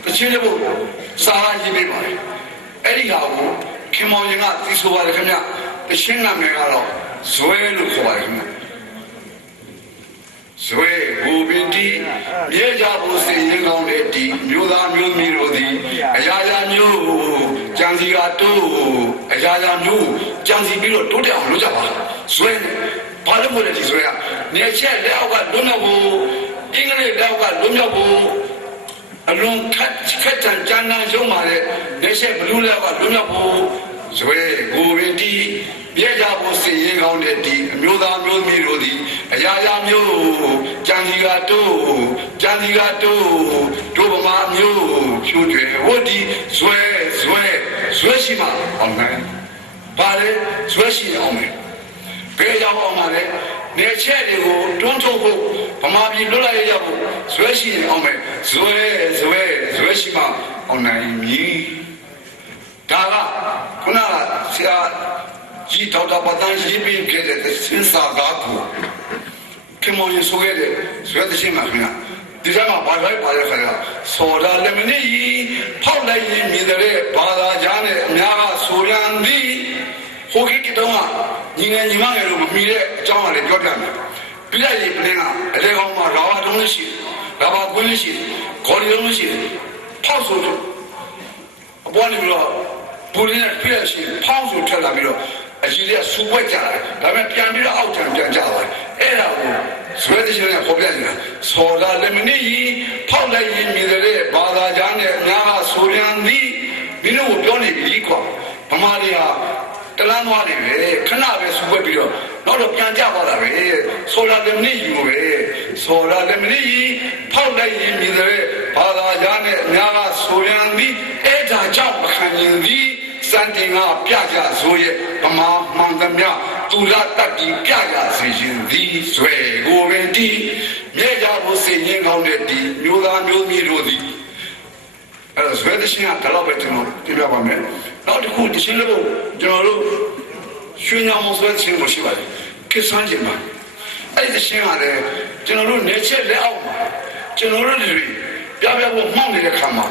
တချင်းလေးဖို့စာရေးပေးပါတယ်အဲ့ဒီဟာကိုခင်မောင်ရင်ကသိဆိုပါတယ်ခင်ဗျတချင်းနာမည်ကတော့ဇွဲလို့ခေါ်ပါတယ်ခင်ဗျဇွဲဘူပင်တီမြေကြဖို့စင်ရင်ကောင်းတဲ့ဒီမျိုးသားမျိုးသမီးတို့သည်အရာရာမျိုးကြံစီကတိုးအရာရာမျိုးကြံစီပြီးတော့တိုးတက်အောင်လုပ်ကြပါဇွဲဘာလို့မို့လဲဒီဆိုရနေချက်လက်အောက်ကလွတ်မြောက်ဖို့အင်္ဂလိပ်လက်အောက်ကလွတ်မြောက်ဖို့အလုံးခက်တန်ကြမ်းတမ်းရုံးပါလေနေချက်ဘလူးလက်အောက်ကလွတ်မြောက်ဖို့ဇွဲကိုရင်တီမြေကြဖို့စင်ရင်ကောင်းတဲ့ဒီအမျိုးသားမျိုးသမီးတို့သည်အရာရာမျိုးကြံစီကတိုးတို့ဗမာမျိုးဖြူတွေဝတ်ဒီဇွဲရှိမှအောင်မယ်ဘာလဲဇွဲရှိအောင်မယ်ဘယ်ရောက်အောင်ပါလဲနေချက်တွေကိုတွန်းထုတ်ဖို့ဗမာပြည်လွတ်လပ်ရေးရဖို့ဇွဲရှိအောင်မယ်ဇွဲရှိမှအောင်နိုင်မည်ဒါကခုနကဆရာကြီးဒေါက်တာပတန်းရေးပေးခဲ့တဲ့စင်စာကားကို ခင်မောင်ရင်ဆိုခဲ့တဲ့ရွေးသချင်းမှာခင်ဗျာဒီကမှာဘာလိုက်ပါလဲခင်ဗျာစော်လာလည်းမနေဖောက်လိုက်ရင်မြင်တဲ့ဘာသာကြားနဲ့အများကဆိုရန်သည်ဟိုကိတုံးကညီငယ်ညီမငယ်တို့မမီတဲ့အကြောင်းအရာတွေပြောပြမယ်ပြလိုက်ရင်ပြင်းကအလေကောင်မှာရာဘာတုံးလေးရှိရာဘာကွင်းလေးရှိခေါ်ရီတုံးလေးရှိဖောက်ဆိုတော့အပေါ်နေပြီးတော့ဘူရင်းနဲ့ပြည့်ရှိဖောက်ဆိုထက်လာပြီးတော့အကြီးလေးကစူပွက်ကြတယ်ဒါပေမဲ့ပြန်ပြီးတော့အောက်ထံပြန်ကြသွားတယ်အဲ့ဒါကိုဆွဲတဲ့ချင်းနဲ့ပေါ်ပြနေတာစော်လာလည်းမနေဖောက်လိုက်ရင်မြည်တဲ့ဘာသာကြားနဲ့အများကဆိုရန်သည်ဒီလိုကိုပြောနေပြီကွာဗမာတွေဟာတလန်းသွားနေပဲခဏပဲစူပွက်ပြီးတော့နောက်တော့ပြန်ကြသွားတာပဲစော်လာလည်းမနေယူပဲစော်လာလည်းမနေဖောက်လိုက်ရင်မြည်တဲ့ဘာသာကြားနဲ့အများကဆိုရန်သည်အဲ့ဒါကြောင့်မခံရင်သည်စံတင်ကပြကြဆိုရဲ့ဗမာမှန်သမျှသူရတတ်ပြီးပြကြစေခြင်းသည်ဆွဲကိုပင်တီမြေကြဖို့စိတ်ရင်းကောင်းတဲ့ဒီမျိုးသားမျိုးမျိုးတို့သည်အဲ့ဒါဆွဲတဲ့ရှင်ကဒါတော့ပဲကျွန်တော်ပြပြပါမယ်နောက်တစ်ခုဒီရှင်လို့ကျွန်တော်တို့ရွှေညောင်ဆွဲခြင်းမရှိပါဘူးကိစ္စချင်းပါအဲ့ဒီရှင်ကလည်းကျွန်တော်တို့နေချက်လက်အောက်မှာကျွန်တော်တို့တွေပြပြဖို့မှောက်နေတဲ့ခါမှာ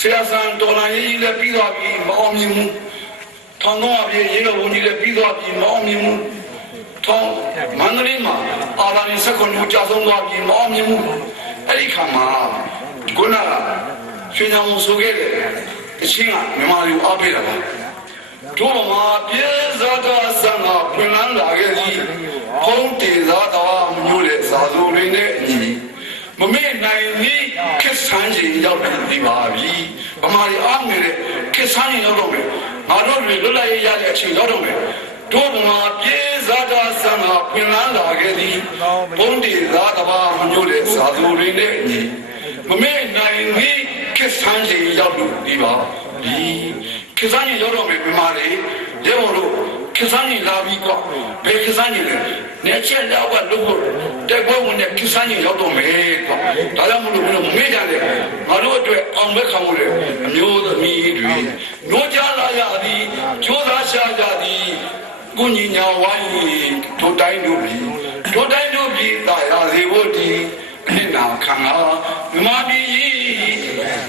ဆရာဆန်တော်လာရေးလည်းပြီးသွားပြီမအောင်မြင်ဘူးထောင်တော့အပြည့်ရေတော်ဘုန်းကြီးလည်းပြီးသွားပြီမအောင်မြင်ဘူးထောင်မန္တလေးမှာအာရဏီစက္ကုညကြာဆုံးသွားပြီမအောင်မြင်ဘူးအဲ့ဒီခါမှာခုနကရွှေညောင်ဆိုခဲ့တဲ့အချင်းကမြန်မာလူအားပေးတာပါတို့မှာပြေဇာတာဆံကပွင့်လန်းလာခဲ့သည်ဖုံးတေဇာတာမျိုးတဲ့ဇာသူတွေနဲ့ညီမမေ့နိုင်သည်ခေတ်ဆန်းကြီးရောက်ပြီပါပြီဗမာတွေအားငယ်တဲ့ခေတ်ဆန်းကြီးရောက်တော့မယ်ငါတို့တွေလွတ်လပ်ရေးရတဲ့အချိန်ရောက်တော့မယ်တို့မှာပြေဇာတာဆံကပွင့်လန်းလာခဲ့သည်ဘုံတေဇာတဘာမျိုးတဲ့ဇာသူတွေနဲ့ညီမမေ့နိုင်သည်ခေတ်ဆန်းကြီးရောက်ပြီပါပြီခေတ်ဆန်းကြီးရောက်တော့မယ်ဗမာတွေရဲဘော်တို့ခေတ်ဆန်းကြီးလာပြီကွာဘယ်ခေတ်ဆန်းကြီးလဲနေချက်တော့ကလို့တဲ့ဘုံနဲ့ခေတ်ဆန်းကြီးရောက်တော့မယ်ကွာဒါကြောင့်မလို့မမေ့ကြနဲ့ငါတို့အတွက်အောင်မဲ့ခံလို့လေအမျိုးသမီးတွေညှိုးကြလာရသည်ကြိုးစားရှာကြသည်ကိုညီညာဝိုင်းတို့တိုင်းတို့ပြည်တာရစေဖို့ဒီအနှစ်နာခံလာမြမပြည်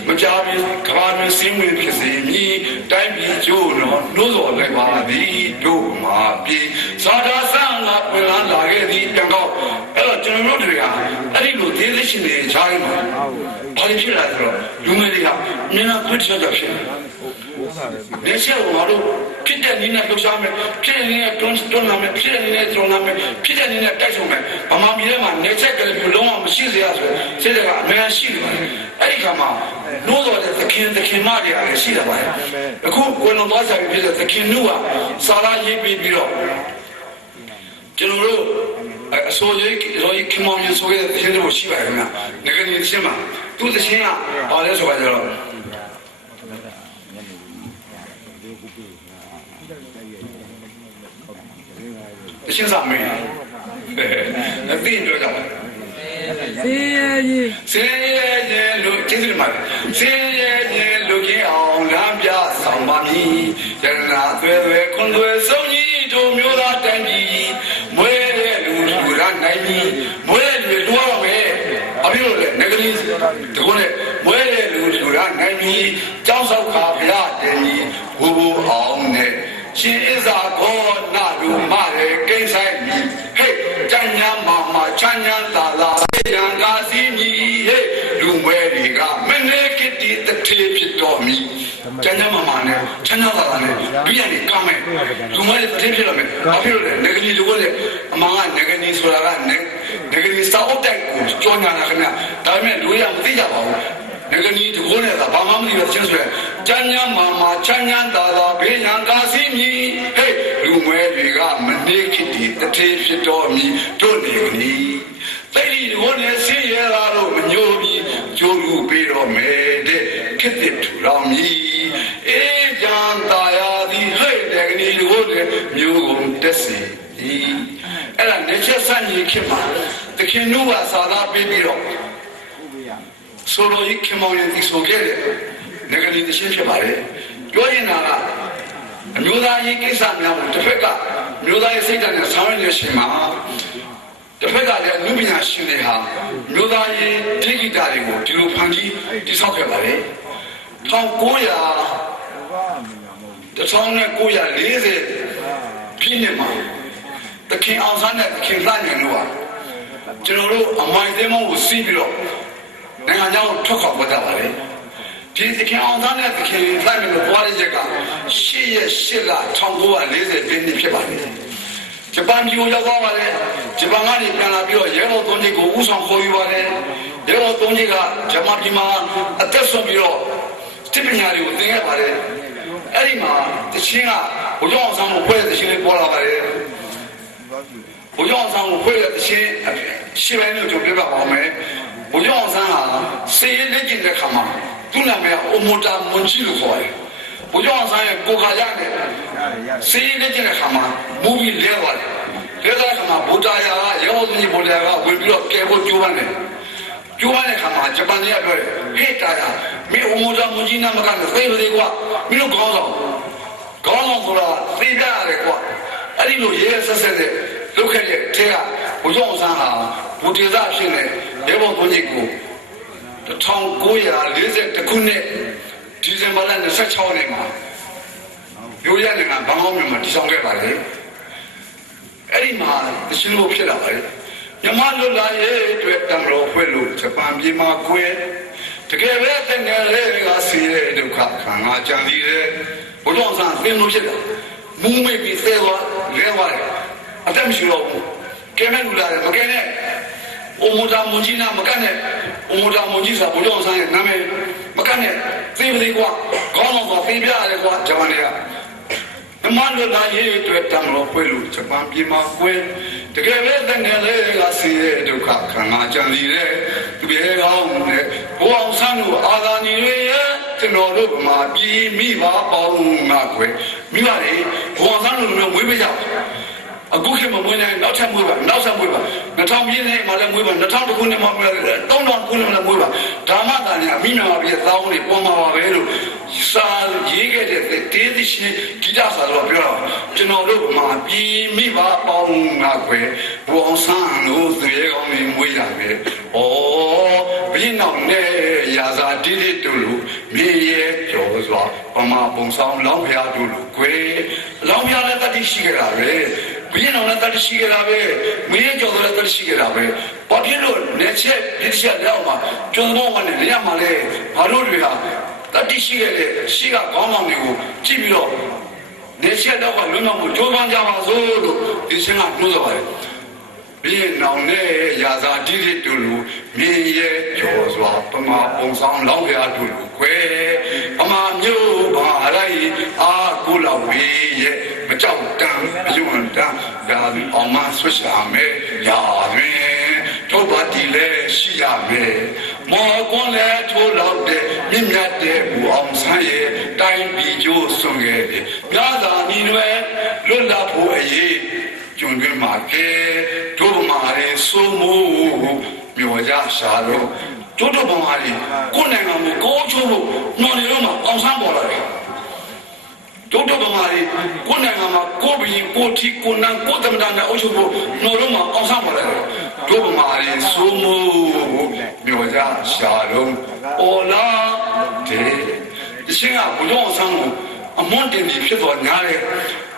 မကြပြီကဘာမစင်းဝင်ဖြစ်စေမည်တိုင်းပြည်ကျိုးတော်နှိုးစော်လိုက်ပါသည်တို့မှာပြည်သာသာဆန်းကပြန်လာခဲ့သည်တကောက်အဲ့တော့ကျွန်တော်တို့တွေကအဲ့ဒီလိုသေးသေးရှင်တွေခြားရမှာဘာဖြစ်လာဆိုတော့လူငယ်တွေကမျက်နှာပွင့်ချကြဖြစ်နေချက်ကိုငါတို့ဖြစ်တဲ့နည်းနဲ့လှုပ်ရှားမယ်ဖြစ်တဲ့နည်းနဲ့တွန်းလာမယ်ဖြစ်တဲ့နည်းနဲ့တွန်းလာမယ်ဖြစ်တဲ့နည်းနဲ့တိုက်ဆုံမယ်ဗမာပြည်ထဲမှာနေချက်ကလေးလုံးဝမရှိစေရဆိုစိတ်ကအများရှိတယ်အဲ့ဒီခါမှာနိုးတော်တဲ့သခင်မတွေအားရှိတယ်ပါအခုကိုယ်တော်သွားစားပြီးဖြစ်တဲ့သခင်နုကစာလာရေးပြီးတော့ကျွန်တော်တို့အစိုးရခင်မောင်ရဆိုတဲ့သခင်တို့ရှိပါတယ်ခင်ဗျာငကနေသရှင်မှာသူသရှင်ကဘာလဲဆိုတော့အရှင်းစားမင်းအသိတို့ကြောင့်စေရဲလို့ကျေးဇူးတင်ပါတယ်စေရဲလို့ကြီးအောင်လမ်းပြဆောင်ပါမည်ရတနာသွဲခွန်သွဲဆုံးကြီးတို့မျိုးသားတိုင်းပြည်မွဲတဲ့လူရနိုင်ပြီမွဲတဲ့လူတို့ရမယ်အပြည့်လို့လေငကလေးတကုန်းနဲ့မွဲတဲ့လူရနိုင်ပြီကြောင်းဆောက်ခါဘုရားတည်းကြီးဘူဘူအောင်နဲ့ရှင်ဣဇာကောနာလူမရဲကိစ္စမီဟဲ့ကျန်ညာမာချမ်းညာသာလာရံကာစီမီဟဲ့လူမွဲတွေကမနေကတိတထေဖြစ်တော်မီကျန်ညာမာနဲ့ချမ်းညာသာလာနဲ့ဒီရနေကောင်းမယ်လူမွဲတွေတထေဖြစ်တော်မယ်ဘာဖြစ်လို့လဲငကကြီးလူကလည်းအမှန်ကငကကြီးဆိုတာကငကကြီးစာအုပ်တိုက်ကိုကြောညာတာခင်ဗျဒါပေမဲ့လူရမသိကြပါဘူးငကကြီးဒီကိုနဲ့ကဘာမှမသိဘူးချင်းဆိုရကျန်ညာမာချမ်းညာသာလာဘေးရန်ကာစီမီဟဲ့လူမွဲတွေကမနေကတိတထေဖြစ်တော်မီတို့နေနီသိရီကိုနဲ့ဆင်းရဲလာတော့မညိုပြီးကျိုးလူပေးတော့မယ်တဲ့ခေတ္တထူတော်မီအေးကြံသာယာသည်ဟဲ့တဲ့ကလေးကိုနဲ့မျိုးကုန်တက်စီအဲ့ဒါနေချက်ဆန့်ကြီးခင်မှာတခင်တို့ကစာသားပေးပြီးတော့ဆိုလိုကြီးခင်မောင်ရင်ဒီဆိုခဲ့တယ်ငကလေးတရှင်းဖြစ်ပါလေပြောရင်ကအမျိုးသားရေးကိစ္စများကိုတစ်ဖက်ကမျိုးသားရေးစိတ်ဓာတ်နဲ့ဆောင်ရွက်နေရှင်မှာ တစ်ဖက်ကလည်းလူပညာရှင်တွေဟာမျိုးသားရေးတိဂိတာတွေကိုဒီလိုဖန်တီးတိဆောက်ခဲ့ပါတယ်1940ပြည့်နှစ်မှာတခင်အောင်ဆန်းနဲ့တခင်လှညံတို့ဟာကျွန်တော်တို့အမိုင်သိမ်းမောင်းကိုစီးပြီးတော့နိုင်ငံခြားကိုထွက်ခွာသွားကြပါတယ်ဒီတခင်အောင်ဆန်းနဲ့တခင်လှညံတို့ပွားတဲ့ချက်က8 ရက် 8 လ 1940ပြည့်နှစ်ဖြစ်ပါတယ်ဂျပန်ပြည်ကိုရောက်သွားပါတယ်ဂျပန်ကနေပြန်လာပြီးတော့ရဲဘော်သုံးကြီးကိုဥဆောင်ခေါ်ယူပါတယ်ရဲဘော်သုံးကြီးကဂျပန်ပြည်မှာအသက်ဆုံးပြီးတော့စစ်ပညာတွေကိုသင်ခဲ့ပါတယ်အဲ့ဒီမှာတချင်းကဘုရားအောင်ဆောင်ကိုဖွဲ့တဲ့တချင်းလေးပေါ်လာပါတယ်ဘုရားအောင်ဆောင်ကိုဖွဲ့တဲ့တချင်းရှင်းပိုင်းလို့ကျွန်တော်ပြောပါမယ်ဘုရားအောင်ဆောင်ဟာစေရင်လက်ကျင်တဲ့ခါမှာသူ့နာမည်အိုမိုတာမွန်ချီလို့ခေါ်တယ်ဘုရားအောင်ဆောင်ရဲ့ကိုခါရနဲ့စေရင်လက်ကျင်တဲ့ခါမှာမူပြီးလဲသွားတယ်လဲသွားတဲ့ခါမှာဘုရားရာကရောသူကြီးဘုရားကဝင်ပြီးတော့ကဲဖို့ကြိုးပမ်းတယ်ကျိုးရတဲ့ခါမှာဂျပန်တွေကပြောတယ်ဟေ့တာယာမင်းအမိုတာမွန်ကြီးနာမကလည်းသိပါသေးကွာမင်းတို့ခေါင်းဆောင်ဆိုတာသိကြရတယ်ကွာအဲ့ဒီလိုရဲဆက်ဆက်တဲ့လုပ်ခဲ့တဲ့ထဲကဘုရားအောင်ဆန်းဟာဘူတေဇဖြစ်နေရဲဘော်ဘုန်းကြီးကို1940ခုနှစ်ဒီဇင်ဘာလ26ရက်နေ့မှာရိုးရနိုင်ငံဘန်ကောက်မြို့မှာတည်ဆောင်ခဲ့ပါတယ်အဲ့ဒီမှာတရှိလို့ဖြစ်လာပါတယ်မြမလွတ်လာရဲ့အတွက်တံတော်ဖွဲ့လို့ဂျပန်ပြည်မှာကွယ်တကယ်ပဲတဲ့နယ်လေးကစီးတဲ့ဒုက္ခခံငါကြံသေးတယ်ဘုရားဆန်းသင်လို့ဖြစ်တာမူးမိပြီးသေးသွားလဲသွားတယ်အတက်မရှိတော့ဘူးကဲမဲ့လူလာတယ်မကဲနဲ့အိုမိုတာမွန်ကြီးနာမကနဲ့အိုမိုတာမွန်ကြီးဆိုဘုရားဆန်းရဲ့နာမည်မကနဲ့သိပါသေးကွာခေါင်းတော့သိပြရတယ်ကွာဂျပန်တွေကမြမလွတ်လာရဲ့အတွက်တံတော်ဖွဲ့လို့ဂျပန်ပြည်မှာကွယ်တကယ်ပဲတဲ့နယ်လေးကစီးတဲ့ဒုက္ခခံငါကြံသေးတယ်သူရဲ့ကောင်းနဲ့ဘုအောင်ဆန်းတို့အာသာနီတွေရဲ့ကျွန်တော်တို့မှာပြည်မိပါပေါင်းငါကွယ်မိပါလေဘုအောင်ဆန်းတို့လည်းမွေးပေးကြအခုခေတ်မှာမွေးနေနောက်ထပ်မွေးပါ2000ပြည့်နှစ်မှာလည်းမွေးပါ2000ခုနှစ်မှာမွေးတယ်3000ခုနှစ်မှာလည်းမွေးပါဓမ္မတာညာမိနာပါပြသောင်းတွေပေါ်မှာပါပဲလို့စာရေးခဲ့တဲ့တေးသရှင်ဂီတစာတော့ပြောတော့ကျွန်တော်တို့မှာပြည်မိပါပေါင်းငါကွယ်ဘုအောင်ဆန်းတို့သူရဲ့ကောင်းတွေမွေးလာပဲဩဘင်းနောက်နဲ့ရာဇာတိတိတို့လူမြေရဲ့ကျော်စွာပမာပုံဆောင်လောင်းဖျားတို့လူကွယ်လောင်းဖျားလည်းတတိရှိကြတာပဲဘင်းနောက်လည်းတတိရှိကြတာပဲမြေရဲ့ကျော်လည်းတတိရှိကြတာပဲဘာဖြစ်လို့လက်ချက်ဒီချက်လောက်မှာကျွန်တော်ကလည်းလက်မှာလဲဘာလို့တွေဟာတတိရှိခဲ့တဲ့ရှိကခေါင်းဆောင်တွေကိုကြည့်ပြီးတော့နေချက်တော့ကလွတ်မြောက်မှုကြိုးပမ်းကြပါစို့လို့ဒီချင်းကပြောကြပါတယ်ဘင်းနောက်နဲ့ရာဇာတိတိတို့လူမြေရဲ့ကျော်စွာပမာပုံဆောင်လောင်းဖျားတို့လူခွဲပမာမျိုးပါလိုက်အာကိုလောက်ဝေးရဲ့မကြောက်တမ်းအယုံတမ်းဒါအောင်မဆွရှာမယ်ရာတွင်ထုတ်ပါတီလဲရှိရမယ်မောကွန်လဲထိုးလောက်တဲ့မြင့်မြတ်တဲ့ဘူအောင်ဆန်းရဲ့တိုင်းပြည်ကျိုးစွန်ခဲ့တယ်မြာသာနီတွေလွတ်လပ်ဖို့အရေးကျွန်းတွင်မှာကဲတို့မှာလေစိုးမိုးမျိုးရရှာလို့တို့မှာလေကိုယ်နိုင်ငံကိုကိုချိုးဖို့ညွန်နေတော့မှအောင်ဆန်းပေါ်လာတယ်တို့မှာလေကိုယ်နိုင်ငံမှာကိုဘီကိုထီကိုနန်ကိုသမဒန်နဲ့အုပ်ချုပ်ဖို့ညွန်တော့မှအောင်ဆန်းပေါ်လာတယ်တို့မှာလေစိုးမိုးမျိုးရရှာလို့အော်လာတဲ့ဒီရှင်ကဘုရားအောင်ဆန်းကိုအမွန်တင်ပြီးဖြစ်သွားညာတယ်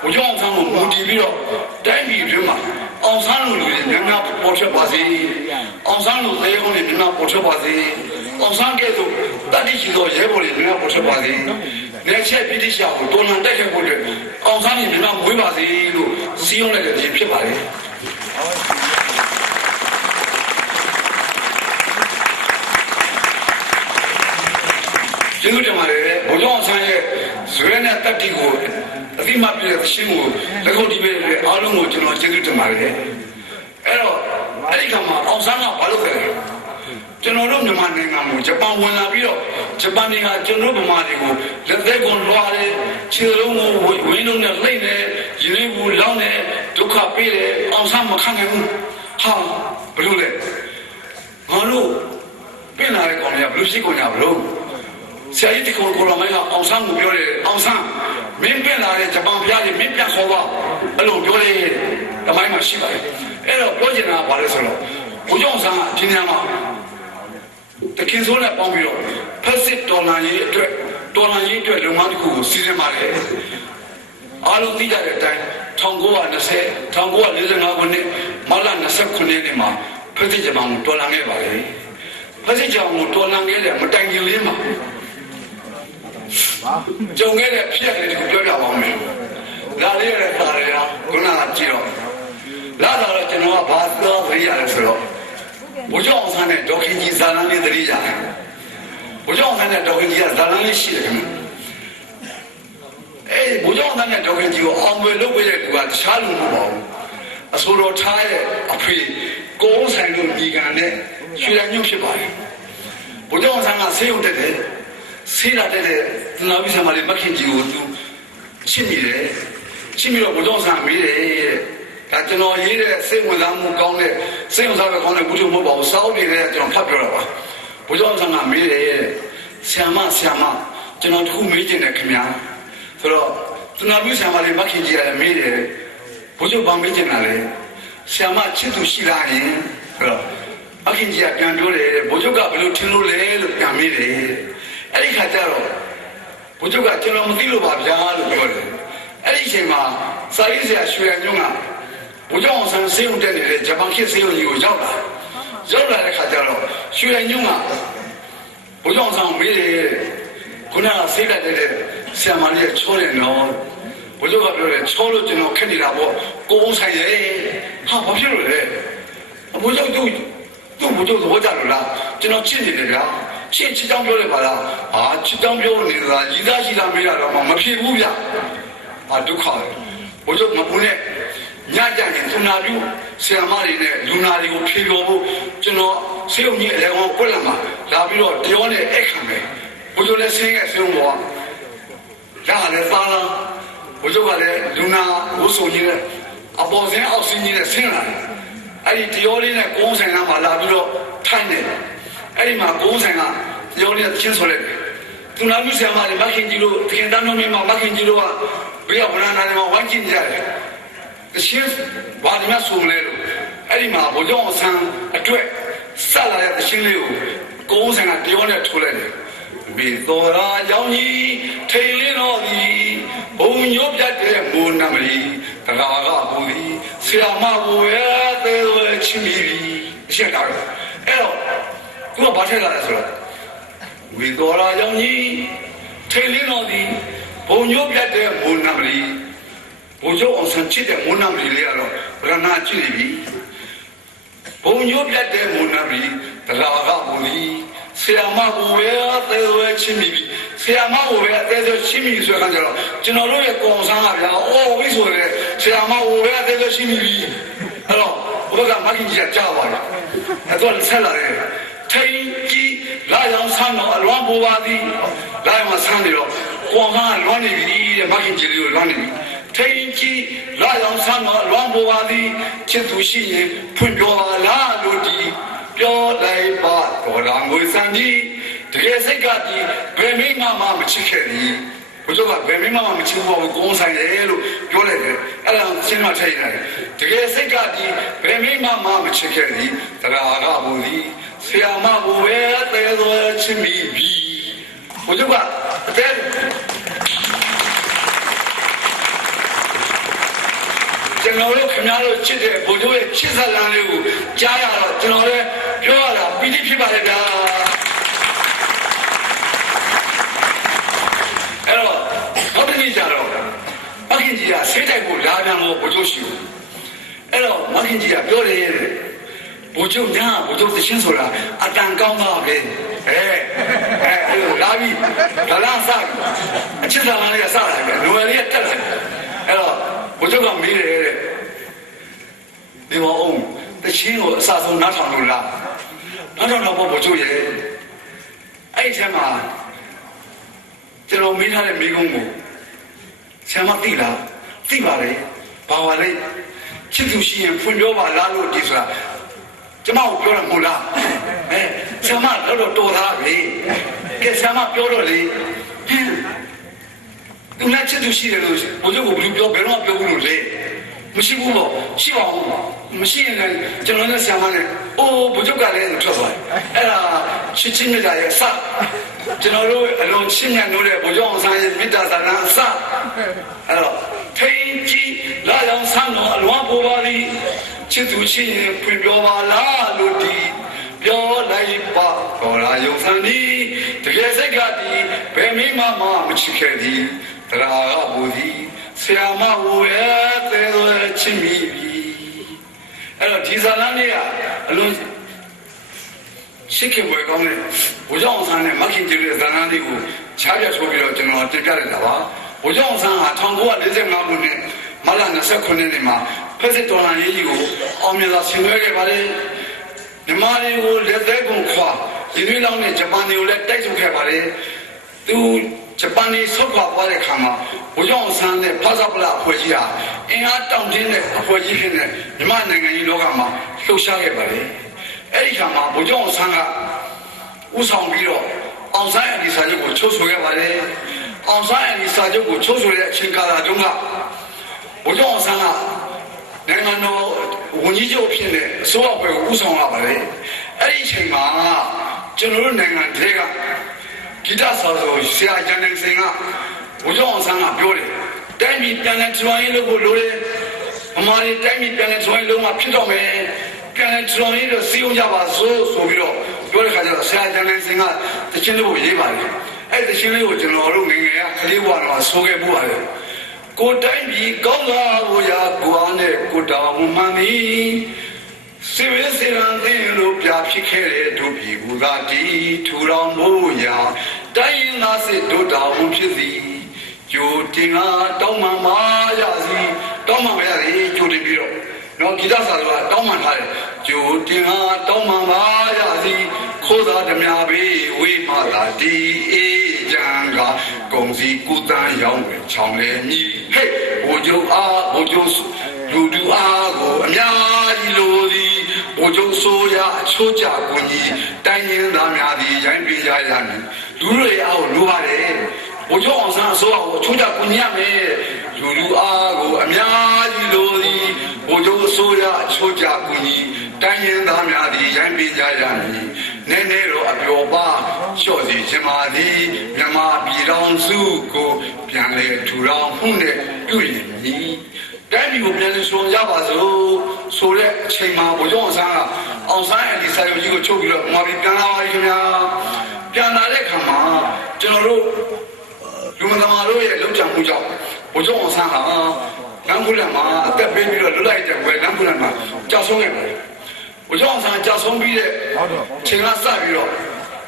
ဘုရားအောင်ဆန်းကိုမူတည်ပြီးတော့တိုင်းပြည်တွင်းမှာအောင်ဆန်းလူတွေများများပေါ်ထွက်ပါစေအောင်ဆန်းလူသေးအောင်တွေများများပေါ်ထွက်ပါစေအောင်ဆန်းကဲ့သို့တတိရှိသောရဲဘော်တွေများများပေါ်ထွက်ပါစေနေချက်ပြည်တိရှာကိုတော်လန်တက်ခဲ့ဖို့အတွက်အောင်ဆန်းကြီးများများမွေးပါစေလို့စီးရုံးလိုက်တဲ့ဖြစ်ဖြစ်ပါတယ်ကျေးဇူးတင်ပါတယ်ဘုရားအောင်ဆန်းရဲ့ဇွဲနဲ့တတိကိုအသိမှတ်ပြတဲ့ရှင်းကိုလက်ခုပ်တီးပေးတဲ့အားလုံးကိုကျွန်တော်ကျေးဇူးတင်ပါတယ်အဲ့တော့အဲ့ဒီခါမှာအောင်ဆန်းကဘာလုပ်ခဲ့လဲကျွန်တော်တို့မြန်မာနိုင်ငံမှာဂျပန်ဝင်လာပြီးတော့ဂျပန်တွေကကျွန်တော်တို့ဗမာတွေကိုလက်သက်ကွန်လွှားတယ်ခြေလုံးကိုဝင်းလုံးနဲ့လှိမ့်တယ်ရင်းနှီးဘူးလောင်းတယ်ဒုက္ခပေးတယ်အောင်ဆန်းမခံနိုင်ဘူးဟာဘယ်လိုလဲငါတို့ပြင်လာတဲ့ကောင်တွေကဘယ်လိုရှိကုန်ကြဘလို့ဆရာကြီးတခေါ်လာမိုင်းကအောင်ဆန်းကိုပြောတယ်အောင်ဆန်းမင်းပြန်လာတဲ့ဂျပန်ဖျားကြီးမင်းပြန်ခေါ်ပါအဲ့လိုပြောတယ်တမိုင်းမှာရှိပါတယ် အဲ့တော့ပြောချင်တာကဘာလဲဆိုတော့ဘုကြောင့်ဆန်းကဒီနေရာမှာတခင်ဆိုးနဲ့ပေါင်းပြီးတော့ဖက်စစ်ဒေါ်လာရေးအတွက်လုပ်ငန်းတစ်ခုကိုစီစဉ်ပါတယ်အားလုံးသိကြတဲ့အတိုင်း1945ခုနှစ်မတ်လ29ရက်နေ့မှာဖက်စစ်ဂျပန်ကိုတော်လှန်ခဲ့ပါတယ်ဖက်စစ်ဂျပန်ကိုတော်လှန်ခဲ့တဲ့မတိုင်ခင်လေးမှာကြုံခဲ့တဲ့ဖြစ်ရပ်လေးကိုပြောပြပါမယ်ဒါလေးရတဲ့တာရခုနကကြည့်တော့လာတော့ကျွန်တော်ကဘာသွားပြရလဲဆိုတော့ဘုကြောင့်ဆန်းတဲ့ဒေါက်ခင်ကြီးဇာလန်းလေးသတိရတယ်ဘုကြောင့်ဆန်းတဲ့ဒေါက်ခင်ကြီးကဇာလန်းလေးရှိတယ်ခင်ဗျဘုကြောင့်ဆန်းတဲ့ဒေါက်ခင်ကြီးကိုအောင်ပဲလုပ်ပေးတဲ့သူကတခြားလူမဟုတ်ပါဘူးအဆိုတော်ထားရဲ့အဖေကိုယ်ဆိုင်တို့ဒီကံနဲ့ရွှေရညွတ်ဖြစ်ပါတယ်ဘုကြောင့်ဆန်းကဆေးရုံတက်တယ်ဆေးရတဲ့နာဝိဆံမလေးမခင်ကြီးကိုသူရှင်းမိတယ်ရှင်းပြီးတော့ဘုကြောင့်ဆန်းမေးတယ်ဒါကျွန်တော်ရေးတဲ့စိတ်ဝင်စားမှုကောင်းတဲ့စိတ်ဝင်စားမှုကောင်းတဲ့ဘုရားမဟုတ်ပါဘူးစောင်းနေတဲ့ကျွန်တော်ဖတ်ပြောတာပါဘုရားဆန်းကမေးတယ်ဆရာမကျွန်တော်တခုမေးချင်တယ်ခင်ဗျာဆိုတော့သူနာပြုဆရာမလေးမခင်ကြီးကလည်းမေးတယ်ဘုရားဘာမေးချင်တာလဲဆရာမချစ်သူရှိလားယင်ဆိုတော့မခင်ကြီးကပြန်ပြောတယ်ဘုရားကဘယ်လိုထင်လို့လဲလို့ပြန်မေးတယ်အဲ့ဒီခါကျတော့ဘုရားကကျွန်တော်မသိလို့ပါဗျာလို့ပြောတယ်အဲ့ဒီအချိန်မှာစာရေးဆရာရွှေရညွန့်ကဘုကြောင့်ဆန်းဆေးရုံတက်နေတဲ့ဂျပန်ခေတ်ဆေးရုံကြီးကိုရောက်လာတဲ့ခါကျတော့ရွှေရညွန့်ကဘုကြောင့်ဆန်းမေးတယ်ခုနကဆေးတက်တဲ့ဆရာမလေးကချောတယ်နော်ဘုကြောင့်ကပြောတယ်ချောလို့ကျွန်တော်ခက်နေတာပေါ့ကိုယ်ဆိုင်ရဲ့ဟာဘာဖြစ်လို့လဲဘုကြောင့်သူဘုကြောင့်သဘောကျလို့လားကျွန်တော်ချစ်နေတယ်ဗျာချစ်ကြောင်းပြောတယ်ပါလားဟာချစ်ကြောင်းပြောနေတာရည်သားရှိလားမေးတာတော့မဖြစ်ဘူးဗျာဒုက္ခဘုကြောင့်မပူနဲ့ညကြရင်သူနာပြုဆရာမတွေနဲ့လူနာတွေကိုဖြေပြောဖို့ကျွန်တော်ဆေးရုံကြီးအလဲကောင်ကွက်လက်မှာလာပြီးတော့တရောနဲ့အိတ်ခံမယ်ဘုရားလည်းဆင်းရဲဆုံးပေါ်လာလည်းသားလားဘုရားကလည်းလူနာဝဆိုကြီးနဲ့အပေါ်စင်းအောက်စင်းကြီးနဲ့ဆင်းလာတယ်အဲ့ဒီတရောလေးနဲ့ကုန်းဆိုင်ကမှလာပြီးတော့ထိုင်နေတယ်အဲ့ဒီမှာကုန်းဆိုင်ကတရောလေးနဲ့ချင်းဆိုလိုက်တယ်သူနာပြုဆရာမတွေမခင်ကြီးတို့သင်တန်းတော်များမခင်ကြီးတို့ကဘေးကဗရန်နာတွေမှာဝိုင်းကြည့်နေကြတယ်အရှင်းဘာဒီမှာဆိုလဲလို့အဲ့ဒီမှာဘုကြောင့်ဆန်းအတွက်ဆက်လာတဲ့ရှင်းလေးကိုကိုယ်ဆိုင်ကတရောနဲ့ထိုးလိုက်တယ်ဘီတော်ရာရောင်ကြီးထိန်လင်းတော်သည်ဘုံညို့ပြတ်တဲ့မိုးနမလီတရားကပူသည်ဆရာမဘိုးရဲ့သေးသေးချင်းပြီးအရှင်းတာအဲ့တော့သူကဘာထက်လာလဲဆိုတော့ဘီတော်ရာရောင်ကြီးထိန်လင်းတော်သည်ဘုံညို့ပြတ်တဲ့မိုးနမလီဘုကြောင့်အောင်ဆန်းချစ်တဲ့မိုးနမလီလေးကတော့ဗရဏကြည့်ပြီဘုံညို့ပြတ်တဲ့မိုးနမလီတရားကပူသည်ဆရာမဘိုးရဲ့အသေးသေးချင်းမိပြီဆရာမဘိုးရဲ့အသေးသေးချင်းမိဆိုတော့ကျွန်တော်တို့ရဲ့ကောင်ဆန်းကဗျာအော်ဝိဆိုရဲဆရာမဘိုးရဲ့အသေးသေးချင်းမိပြီအဲ့တော့ဘုရားမကြီးကကြားပါလားအဲ့တော့ဆက်လာတယ်ထိန်ကြီးလာရောက်ဆန်းတော့အလွန်ပူပါသည်လာရောက်ဆန်းနေတော့ကောင်ဆန်းကလွန်နေပြီတဲ့မကြီးကြီးလေးကိုလွန်နေပြီထိန်ကြီးလာရောက်ဆန်းတော့လွန်ပူပါသည်ချစ်သူရှိရင်ဖွင့်ပြောပါလားလို့ဒီပြောလိုက်ပါတော်တော်ငွေစံကြီးတကယ်စိတ်ကဒီဘယ်မိမှမချစ်ခဲ့ဘူးဘုရားကဘယ်မိမှမချစ်ဘူးကိုယ်ဆိုင်တယ်လို့ပြောလိုက်တယ်အဲ့ဒါရှင်းမထိုင်တယ်တကယ်စိတ်ကဒီဘယ်မိမှမချစ်ခဲ့ဘူးတရားကဘူဒီဆရာမဘူပဲတဲတော်ချစ်မိပြီဘုရားကတဲ့ကျွန်တော်တို့ခင်ဗျားတို့ချစ်တဲ့ဘုရားရဲ့ချစ်စလမ်းလေးကိုကြားရတော့ကျွန်တော်လည်းပြောရတာပီတိဖြစ်ပါလေဗျာအဲ့တော့နောက်တစ်နေ့ကျတော့မခင်ကြီးကဆေးတိုက်ကိုလာပြန်လို့ဘုရားရှိဘူးအဲ့တော့မခင်ကြီးကပြောတယ်ဘုရားညာဘုရားသရှင်ဆိုတာအတန်ကောင်းတာပဲအဲ့လိုလာပြီးဒါလားစအချစ်စလမ်းလေးကစလာတယ်လူငယ်လေးကတက်လာတယ်အဲ့တော့ဘုရားကမေးတယ်တဲ့ဒီမောင်တချင်းကိုအစားဆုံးနားထောင်လို့လားနားထောင်တော့ဘုရားရဲ့အဲ့ထဲမှာကျွန်တော်မေးထားတဲ့မိကုံးကိုဆရာမသိလားသိပါလေဘာပါလဲချစ်သူရှိရင်ဖွင့်ပြောပါလားလို့ဒီဆိုတာကျမကိုပြောရမို့လားဆရာမတော့တော်သားပဲကဲဆရာမပြောတော့လေသူနဲ့ချစ်သူရှိတယ်လို့ဘုရားကိုဘယ်လိုပြောဘယ်တော့ပြောဘူးလို့လေမရှိဘူးပေါ့ရှိပါဘူး မရှိရင်လည်းကျွန်တော်နဲ့ဆရာမနဲ့အိုးဘုချုပ်ကလည်းထွက်သွားတယ်အဲ့ဒါချစ်ချင်းမြတ်တာရဲ့စကျွန်တော်တို့အလုံးချင်းမြတ်လို့တဲ့ဘုချုပ်အောင်ဆန်းရဲ့မေတ္တာသာနာအစအဲ့တော့ထိန်ကြီးလာအောင်ဆန်းတော်အလွန်ပေါ်ပါသည်ချစ်သူချင်းဖွင့်ပြောပါလားလို့ဒီပြောလိုက်ပါတော်လာယုံဆန်းဒီတကယ်စိတ်ကဒီဘယ်မိမမချစ်ခဲ့သည်တရားကဘူသည်ဆရာမဟိုရဲ့သေးသေးချစ်မိပြီအဲ့တော့ဒီဇာလန်လေးကအလုံးရှိခင်ဘွယ်ကောင်းတဲ့ဘုရားအောင်ဆန်းနဲ့မခင်ကျတဲ့ဇာလန်လေးကိုချားပြဆိုပြီးတော့ကျွန်တော်တင်ပြလိုက်တာပါဘုရားအောင်ဆန်းဟာ1945ခုနှစ်မလ29နှစ်မှာဖက်စစ်တော်လှန်ရေးကြီးကိုအောင်မြင်စွာဆင်နွှဲခဲ့ပါတယ်မြန်မာတွေကိုလက်သေးကုန်ခွာဒီလိုလောက်နဲ့ဂျပန်တွေကိုလည်းတိုက်ထုတ်ခဲ့ပါတယ်သူဂျပန်နေဆုတ်ခွာသွားတဲ့ခါမှာဘုရားအောင်ဆန်းနဲ့ဖဆပလအဖွဲ့ကြီးဟာအင်အားတောင့်တင်းတဲ့အဖွဲ့ကြီးဖြစ်တဲ့မြန်မာနိုင်ငံကြီးလောကမှာလှုပ်ရှားခဲ့ပါတယ်အဲ့ဒီခါမှာဘုရားအောင်ဆန်းကဥဆောင်ပြီးတော့အောင်ဆန်းအန်ဒီစာချုပ်ကိုချုပ်ဆိုခဲ့ပါတယ်အောင်ဆန်းအန်ဒီစာချုပ်ကိုချုပ်ဆိုတဲ့အချိန်ကာလတုန်းကဘုရားအောင်ဆန်းကနိုင်ငံတော်ဝန်ကြီးချုပ်ဖြစ်တဲ့အစိုးရအဖွဲ့ကိုဥဆောင်လာပါတယ်အဲ့ဒီအချိန်မှာကျွန်တော်တို့နိုင်ငံတွေကဂီတဆော်ဆရာဂျန်နန်စင်ကဘုရားအောင်ဆန်းကပြောတယ်တိုင်းပြည်ပြန်လည်ထူထောင်ရေးလုပ်ဖို့လိုတယ်အမားတွေတိုင်းပြည်ပြန်လည်ထူထောင်ရေးလုပ်မှဖြစ်တော့မယ်ပြန်လည်ထူထောင်ရေးတော့စီးအောင်ကြပါစို့ဆိုပြီးတော့ပြောတဲ့ခါကျတော့ဆရာဂျန်နန်စင်ကတခြင်းလေးကိုရေးပါတယ်အဲ့တခြင်းလေးကိုကျွန်တော်တို့ငယ်ငယ်ကကလေးဘဝတော့ဆိုခဲ့ပူပါတယ်ကိုတိုင်းပြည်ကောင်းလာဖို့ရာကိုအားနဲ့ကိုတောင်းမှန်သည်စေဝေးစေရန်သိလို့ပြဖြစ်ခဲ့တဲ့ဒုပြည်ဘူသာတီထူထောင်ဖို့ရာတိုင်းရင်းသားစစ်တို့တောင်းဖြစ်သည်ကြိုတင်ကတောင်းမှန်ပါရစီတောင်းမှန်ပါရစီကြိုတင်ပြီးတော့ဂီတစာကတောင်းမှန်ထားတယ်ကြိုတင်ကတောင်းမှန်ပါရစီခိုးသားဓမြဘေးဝေးမှသာတီအေးကြံကကုံစီကုတန်းရောင်းချောင်းလေမြည်ဟဲ့ဘိုလ်ချုပ်အားဘိုလ်ချုပ်လူတူအားကိုအများကြီးလိုသည်ဘိုလ်ချုပ်ဆိုရအချိုးကြကွန်ကြီးတိုင်းရင်းသားများသည်ရိုင်းပြကြရမည်လူတွေအားကိုလိုပါတယ်ဘိုလ်ချုပ်အောင်ဆန်းအစိုးရကိုအချိုးကြကွန်ကြီးရမယ်လူအားကိုအများကြီးလိုသည်ဘိုလ်ချုပ်ဆိုရအချိုးကြကွန်ကြီးတိုင်းရင်းသားများသည်ရိုင်းပြကြရမည်နည်းနည်းတော့အပျော်ပါလျှော့စီခြင်းပါသည်မြန်မာပြည်တော်စုကိုပြန်လဲထူထောင်မှုနဲ့တွေ့ရင်ဒီတိုင်းပြည်ကိုပြန်လဲဆိုရပါစို့ဆိုတဲ့အချိန်မှာဘုရားအောင်ဆန်းကအောင်ဆန်းအန်ဒီစာချုပ်ကြီးကိုချုပ်ပြီးတော့ငါပြည်ပြန်လာပါခင်ဗျာပြန်လာတဲ့ခါမှာကျွန်တော်တို့လူမသမားတို့ရဲ့လုံခြုံမှုကြောင့်ဘုရားအောင်ဆန်းဟာလမ်းခုလမ်းမှာအသက်ပေးပြီးတော့လွတ်လိုက်တဲ့ဘယ်လမ်းခုလမ်းမှာကြောက်ဆုံးခဲ့တယ်ဘုရားအောင်ဆန်းကြောက်ဆုံးပြီးတဲ့ချိန်ကစပြီးတော့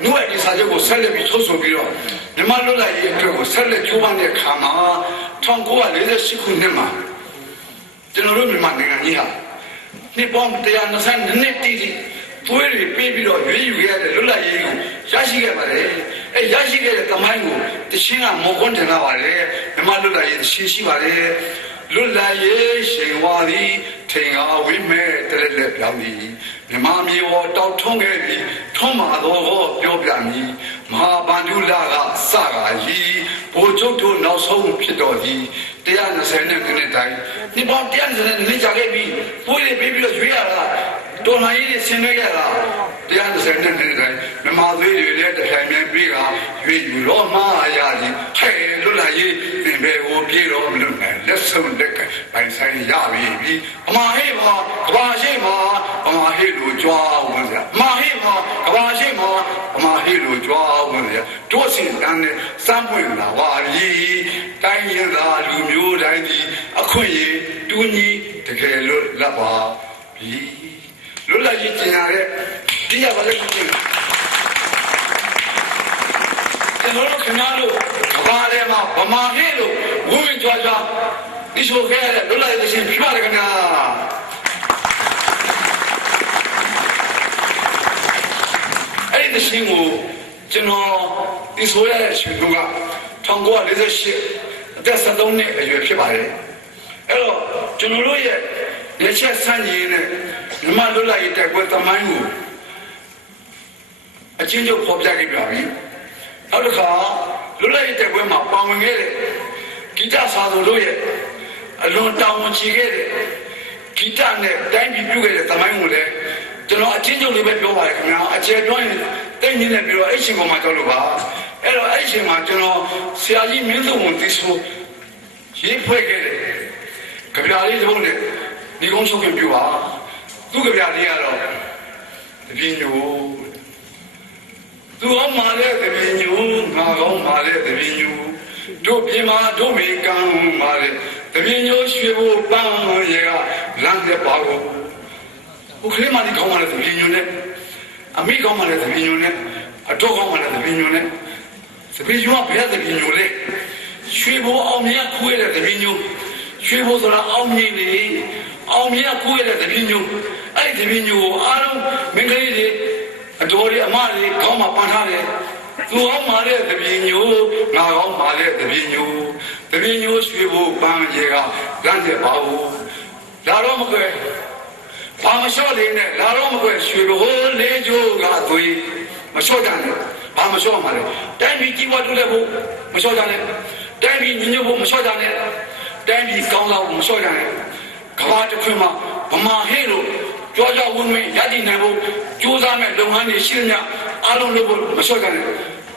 နှုတ်အဒီစာချုပ်ကိုဆက်လက်ပြီးထုတ်ဆိုပြီးတော့မြန်မာလွတ်လပ်ရေးအတွက်ကိုဆက်လက်ကြိုးပမ်းတဲ့အခါမှာ1948ခုနှစ်မှာကျွန်တော်တို့မြန်မာနိုင်ငံကြီးဟာနှစ်ပေါင်း120နှစ်တည်တည်သွေးတွေပေးပြီးတော့ရွေးယူရတဲ့လွတ်လပ်ရေးကိုရရှိခဲ့ပါတယ်အဲရရှိခဲ့တဲ့သမိုင်းကိုတခြင်းကမော်ကွန်းတင်လာပါတယ်မြန်မာလွတ်လပ်ရေးတခြင်းရှိပါတယ်လွတ်လပ်ရေးရှင်ဝါသည်ထင်ကားဝိမဲ့တရက်လက်ပြောင်းသည်မြမမြေဝတောက်ထုံးခဲ့ပြီးထုံးမာသောပြောပြမည်မဟာဗန္ဓုလကစကားကြီးဘိုလ်ချုပ်တို့နောက်ဆုံးဖြစ်တော်သည်120နှစ်တိုင်းဒီပေါင်း120နှစ်ကြာခဲ့ပြီးပိုးရပေးပြီးတော့ရွေးရတာတော်လှန်ရေးဆင်နွှဲခဲ့တာ120နှစ်တိုင်းမြမသေးတွေလည်းတစ်ထိုင်မြန်ပြီးကရွေးယူတော့မှရသည်ဟဲ့လွတ်လပ်ရေးသင်ပဲကိုပြေတော့မလို့နဲ့လက်ဆုံးလက်ကပိုင်ဆိုင်ရပြီအမဟေ့ပါကဘာရှိပါအမဟေ့လို့ကြွားဝင်စရာအမဟေ့ပါကဘာရှိပါအမဟေ့လို့ကြွားဝင်စရာတို့စင်တန်းနဲ့စမ်းပွင့်လာပါပြီတိုင်းရင်းသားလူမျိုးတိုင်းဒီအခွင့်အရေးတူညီတကယ်လို့လက်ပါပြီလွတ်လပ်ရေးကျင်ရတဲ့တရားပါလေကျင်ကျွန်တော်တို့ခင်ဗျားတို့ကဘာထဲမှာဗမာဟေ့လို့ဝင်းကြွားကြွားဒီဆိုခဲ့တဲ့လွတ်လပ်ရေးရှင်ပြပါတယ်ခင်ဗျာအဲ့ဒီရှင်ကိုကျွန်တော်ဒီဆိုရတဲ့ရှင်က1948အသက်73နှစ်အရွယ်ဖြစ်ပါတယ်အဲ့တော့ကျွန်တော်တို့ရဲ့လက်ချက်ဆန့်ကျင်တဲ့မြန်မာလွတ်လပ်ရေးတိုက်ပွဲသမိုင်းကိုအချင်းချင်းဖော်ပြခဲ့ပြပြီနောက်တစ်ခါလွတ်လပ်ရေးတိုက်ပွဲမှာပါဝင်ခဲ့တဲ့ဂီတစာသူတို့ရဲ့အလွန်တောင်းဝန်ချီခဲ့တဲ့ ဂီတနဲ့တိုင်းပြည်ပြုခဲ့တဲ့သမိုင်းကိုလည်းကျွန်တော်အချင်းချင်းလေးပဲပြောပါရခင်ဗျာအခြေပြောရင်တိတ်နေနေပြီးတော့အဲ့ရှင်ပေါ်မှာကြောက်လို့ပါအဲ့တော့အဲ့ရှင်မှာကျွန်တော်ဆရာကြီးမင်းစုံဝန်သိဆိုရေးဖွဲ့ခဲ့တယ်ကြပြလေးတစ်ပုဒ်နဲ့ဒီကုန်းချုပ်ပြပါသူ့ကြပြလေးကတော့တပြင်းညိုသူဟောမှာလဲတပြင်းညိုငါကောင်းမှာလဲတပြင်းညိုတို့ပြမတို့မေကံမှာလဲတပြင်းညိုရွှေဘိုးပန်းရေကလမ်းတဲ့ပါကိုဘုခလေးမလေးကောင်းမှာလဲတပြင်းညိုနဲ့အမိကောင်းမှာလဲတပြင်းညိုနဲ့အတော့ကောင်းမှာလဲတပြင်းညိုနဲ့တပြင်းညိုကဘယ်တပြင်းညိုလဲရွှေဘိုးအောင်မြတ်ခွေးတဲ့တပြင်းညိုရွှေဘိုးဆိုတာအောင်မြင်လေအောင်မြတ်ခွေးတဲ့တပြင်းညိုအဲ့ဒီတပြင်းညိုကိုအားလုံးမင်္ဂလိတွေအတော်တွေအမတွေခေါင်းမှာပန်ထားတယ်သူဟောမှာတဲ့တပြင်းညိုငါဟောမှာတဲ့တပြင်းညိုရွှေဘိုးပန်းရေကလမ်းတဲ့ပါဘူးလာတော့မကွယ်ဘာမလျှော့လေးနဲ့လာတော့မကွယ်ရွှေဘိုးလေးကျိုးကသွေးမလျှော့ကြနဲ့ဘာမလျှော့မှာလဲတိုင်းပြည်ကြီးပွားတိုးတက်ဖို့မလျှော့ကြနဲ့တိုင်းပြည်ညီညွတ်ဖို့မလျှော့ကြနဲ့တိုင်းပြည်ကောင်းလာဖို့မလျှော့ကြနဲ့ကမ္ဘာတစ်ခွင်မှာဗမာဟဲ့လို့ကြောကြောဝင်းဝင်းရည်တည်နိုင်ဖို့ကြိုးစားမဲ့လုပ်ငန်းတွေရှိနေအားလုံးလုပ်ဖို့မလျှော့ကြနဲ့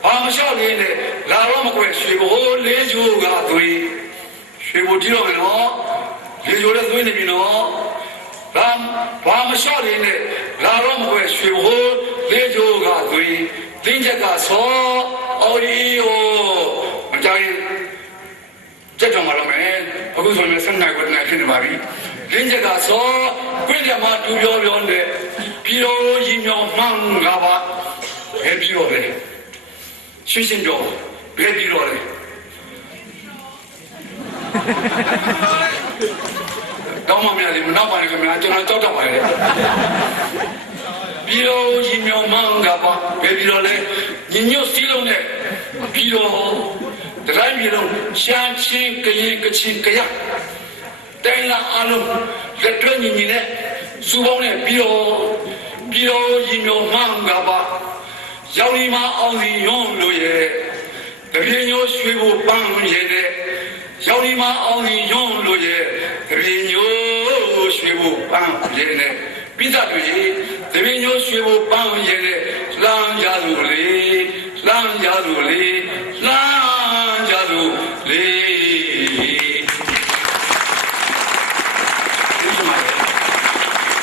ဘာမလျှော့လေးနဲ့လာတော့မကွယ်ရွှေဘိုးလေးကျိုးကသွေးရွှေဘိုးဒီတော့မယ်နော်လေးကျိုးလည်းသွေးနေပြီနော်ဘာမလျှော့လေးနဲ့လာတော့မကွယ်ရွှေဘိုးလေးကျိုးကသွေးတင်းချက်ကဆောအော်ဒီယိုမကြောက်ရင်ကြက်တော်မှာတော့မယ်အခုဆိုရင်ဆက်နိုင်ဝတ်နိုင်ဖြစ်နေပါပြီလင်းချက်ကဆောပြည့်တယ်မှာတူပြောပြောနဲ့ပြီးတော့ရီမြောင်မှန်းငါပါဘယ်ပြီးတော့လဲရှင်းရှင်းပြောဘယ်ပြီးတော့လဲတောင်းမများလေးမနောက်ပါနဲ့ခင်ဗျာကျွန်တော်ကြောက်တော့ပါလေပြီးတော့ရီမြောင်မှန်းငါပါဘယ်ပြီးတော့လဲညညွတ်စီးလုံးနဲ့ပြီးတော့တိုင်းပြည်လုံးရှမ်းချင်းကရင်ကချင်ကရတိုင်းလာအလုံးလက်တွဲညီညီနဲ့စူပေါင်းနဲ့ပြီးတော့ရီမြောင်မှန်းငါပါရောက်ဒီမှာအောင်စီရုံးလို့ရဲ့တပြင်းညိုရွှေဘိုးပန်းရဲ့နဲ့ရောက်ဒီမှာအောင်စီရုံးလို့ရဲ့တပြင်းညိုရွှေဘိုးပန်းရဲ့နဲ့ပိသတို့ရဲ့တပြင်းညိုရွှေဘိုးပန်းရဲ့နဲ့လမ်းရသူလေလမ်း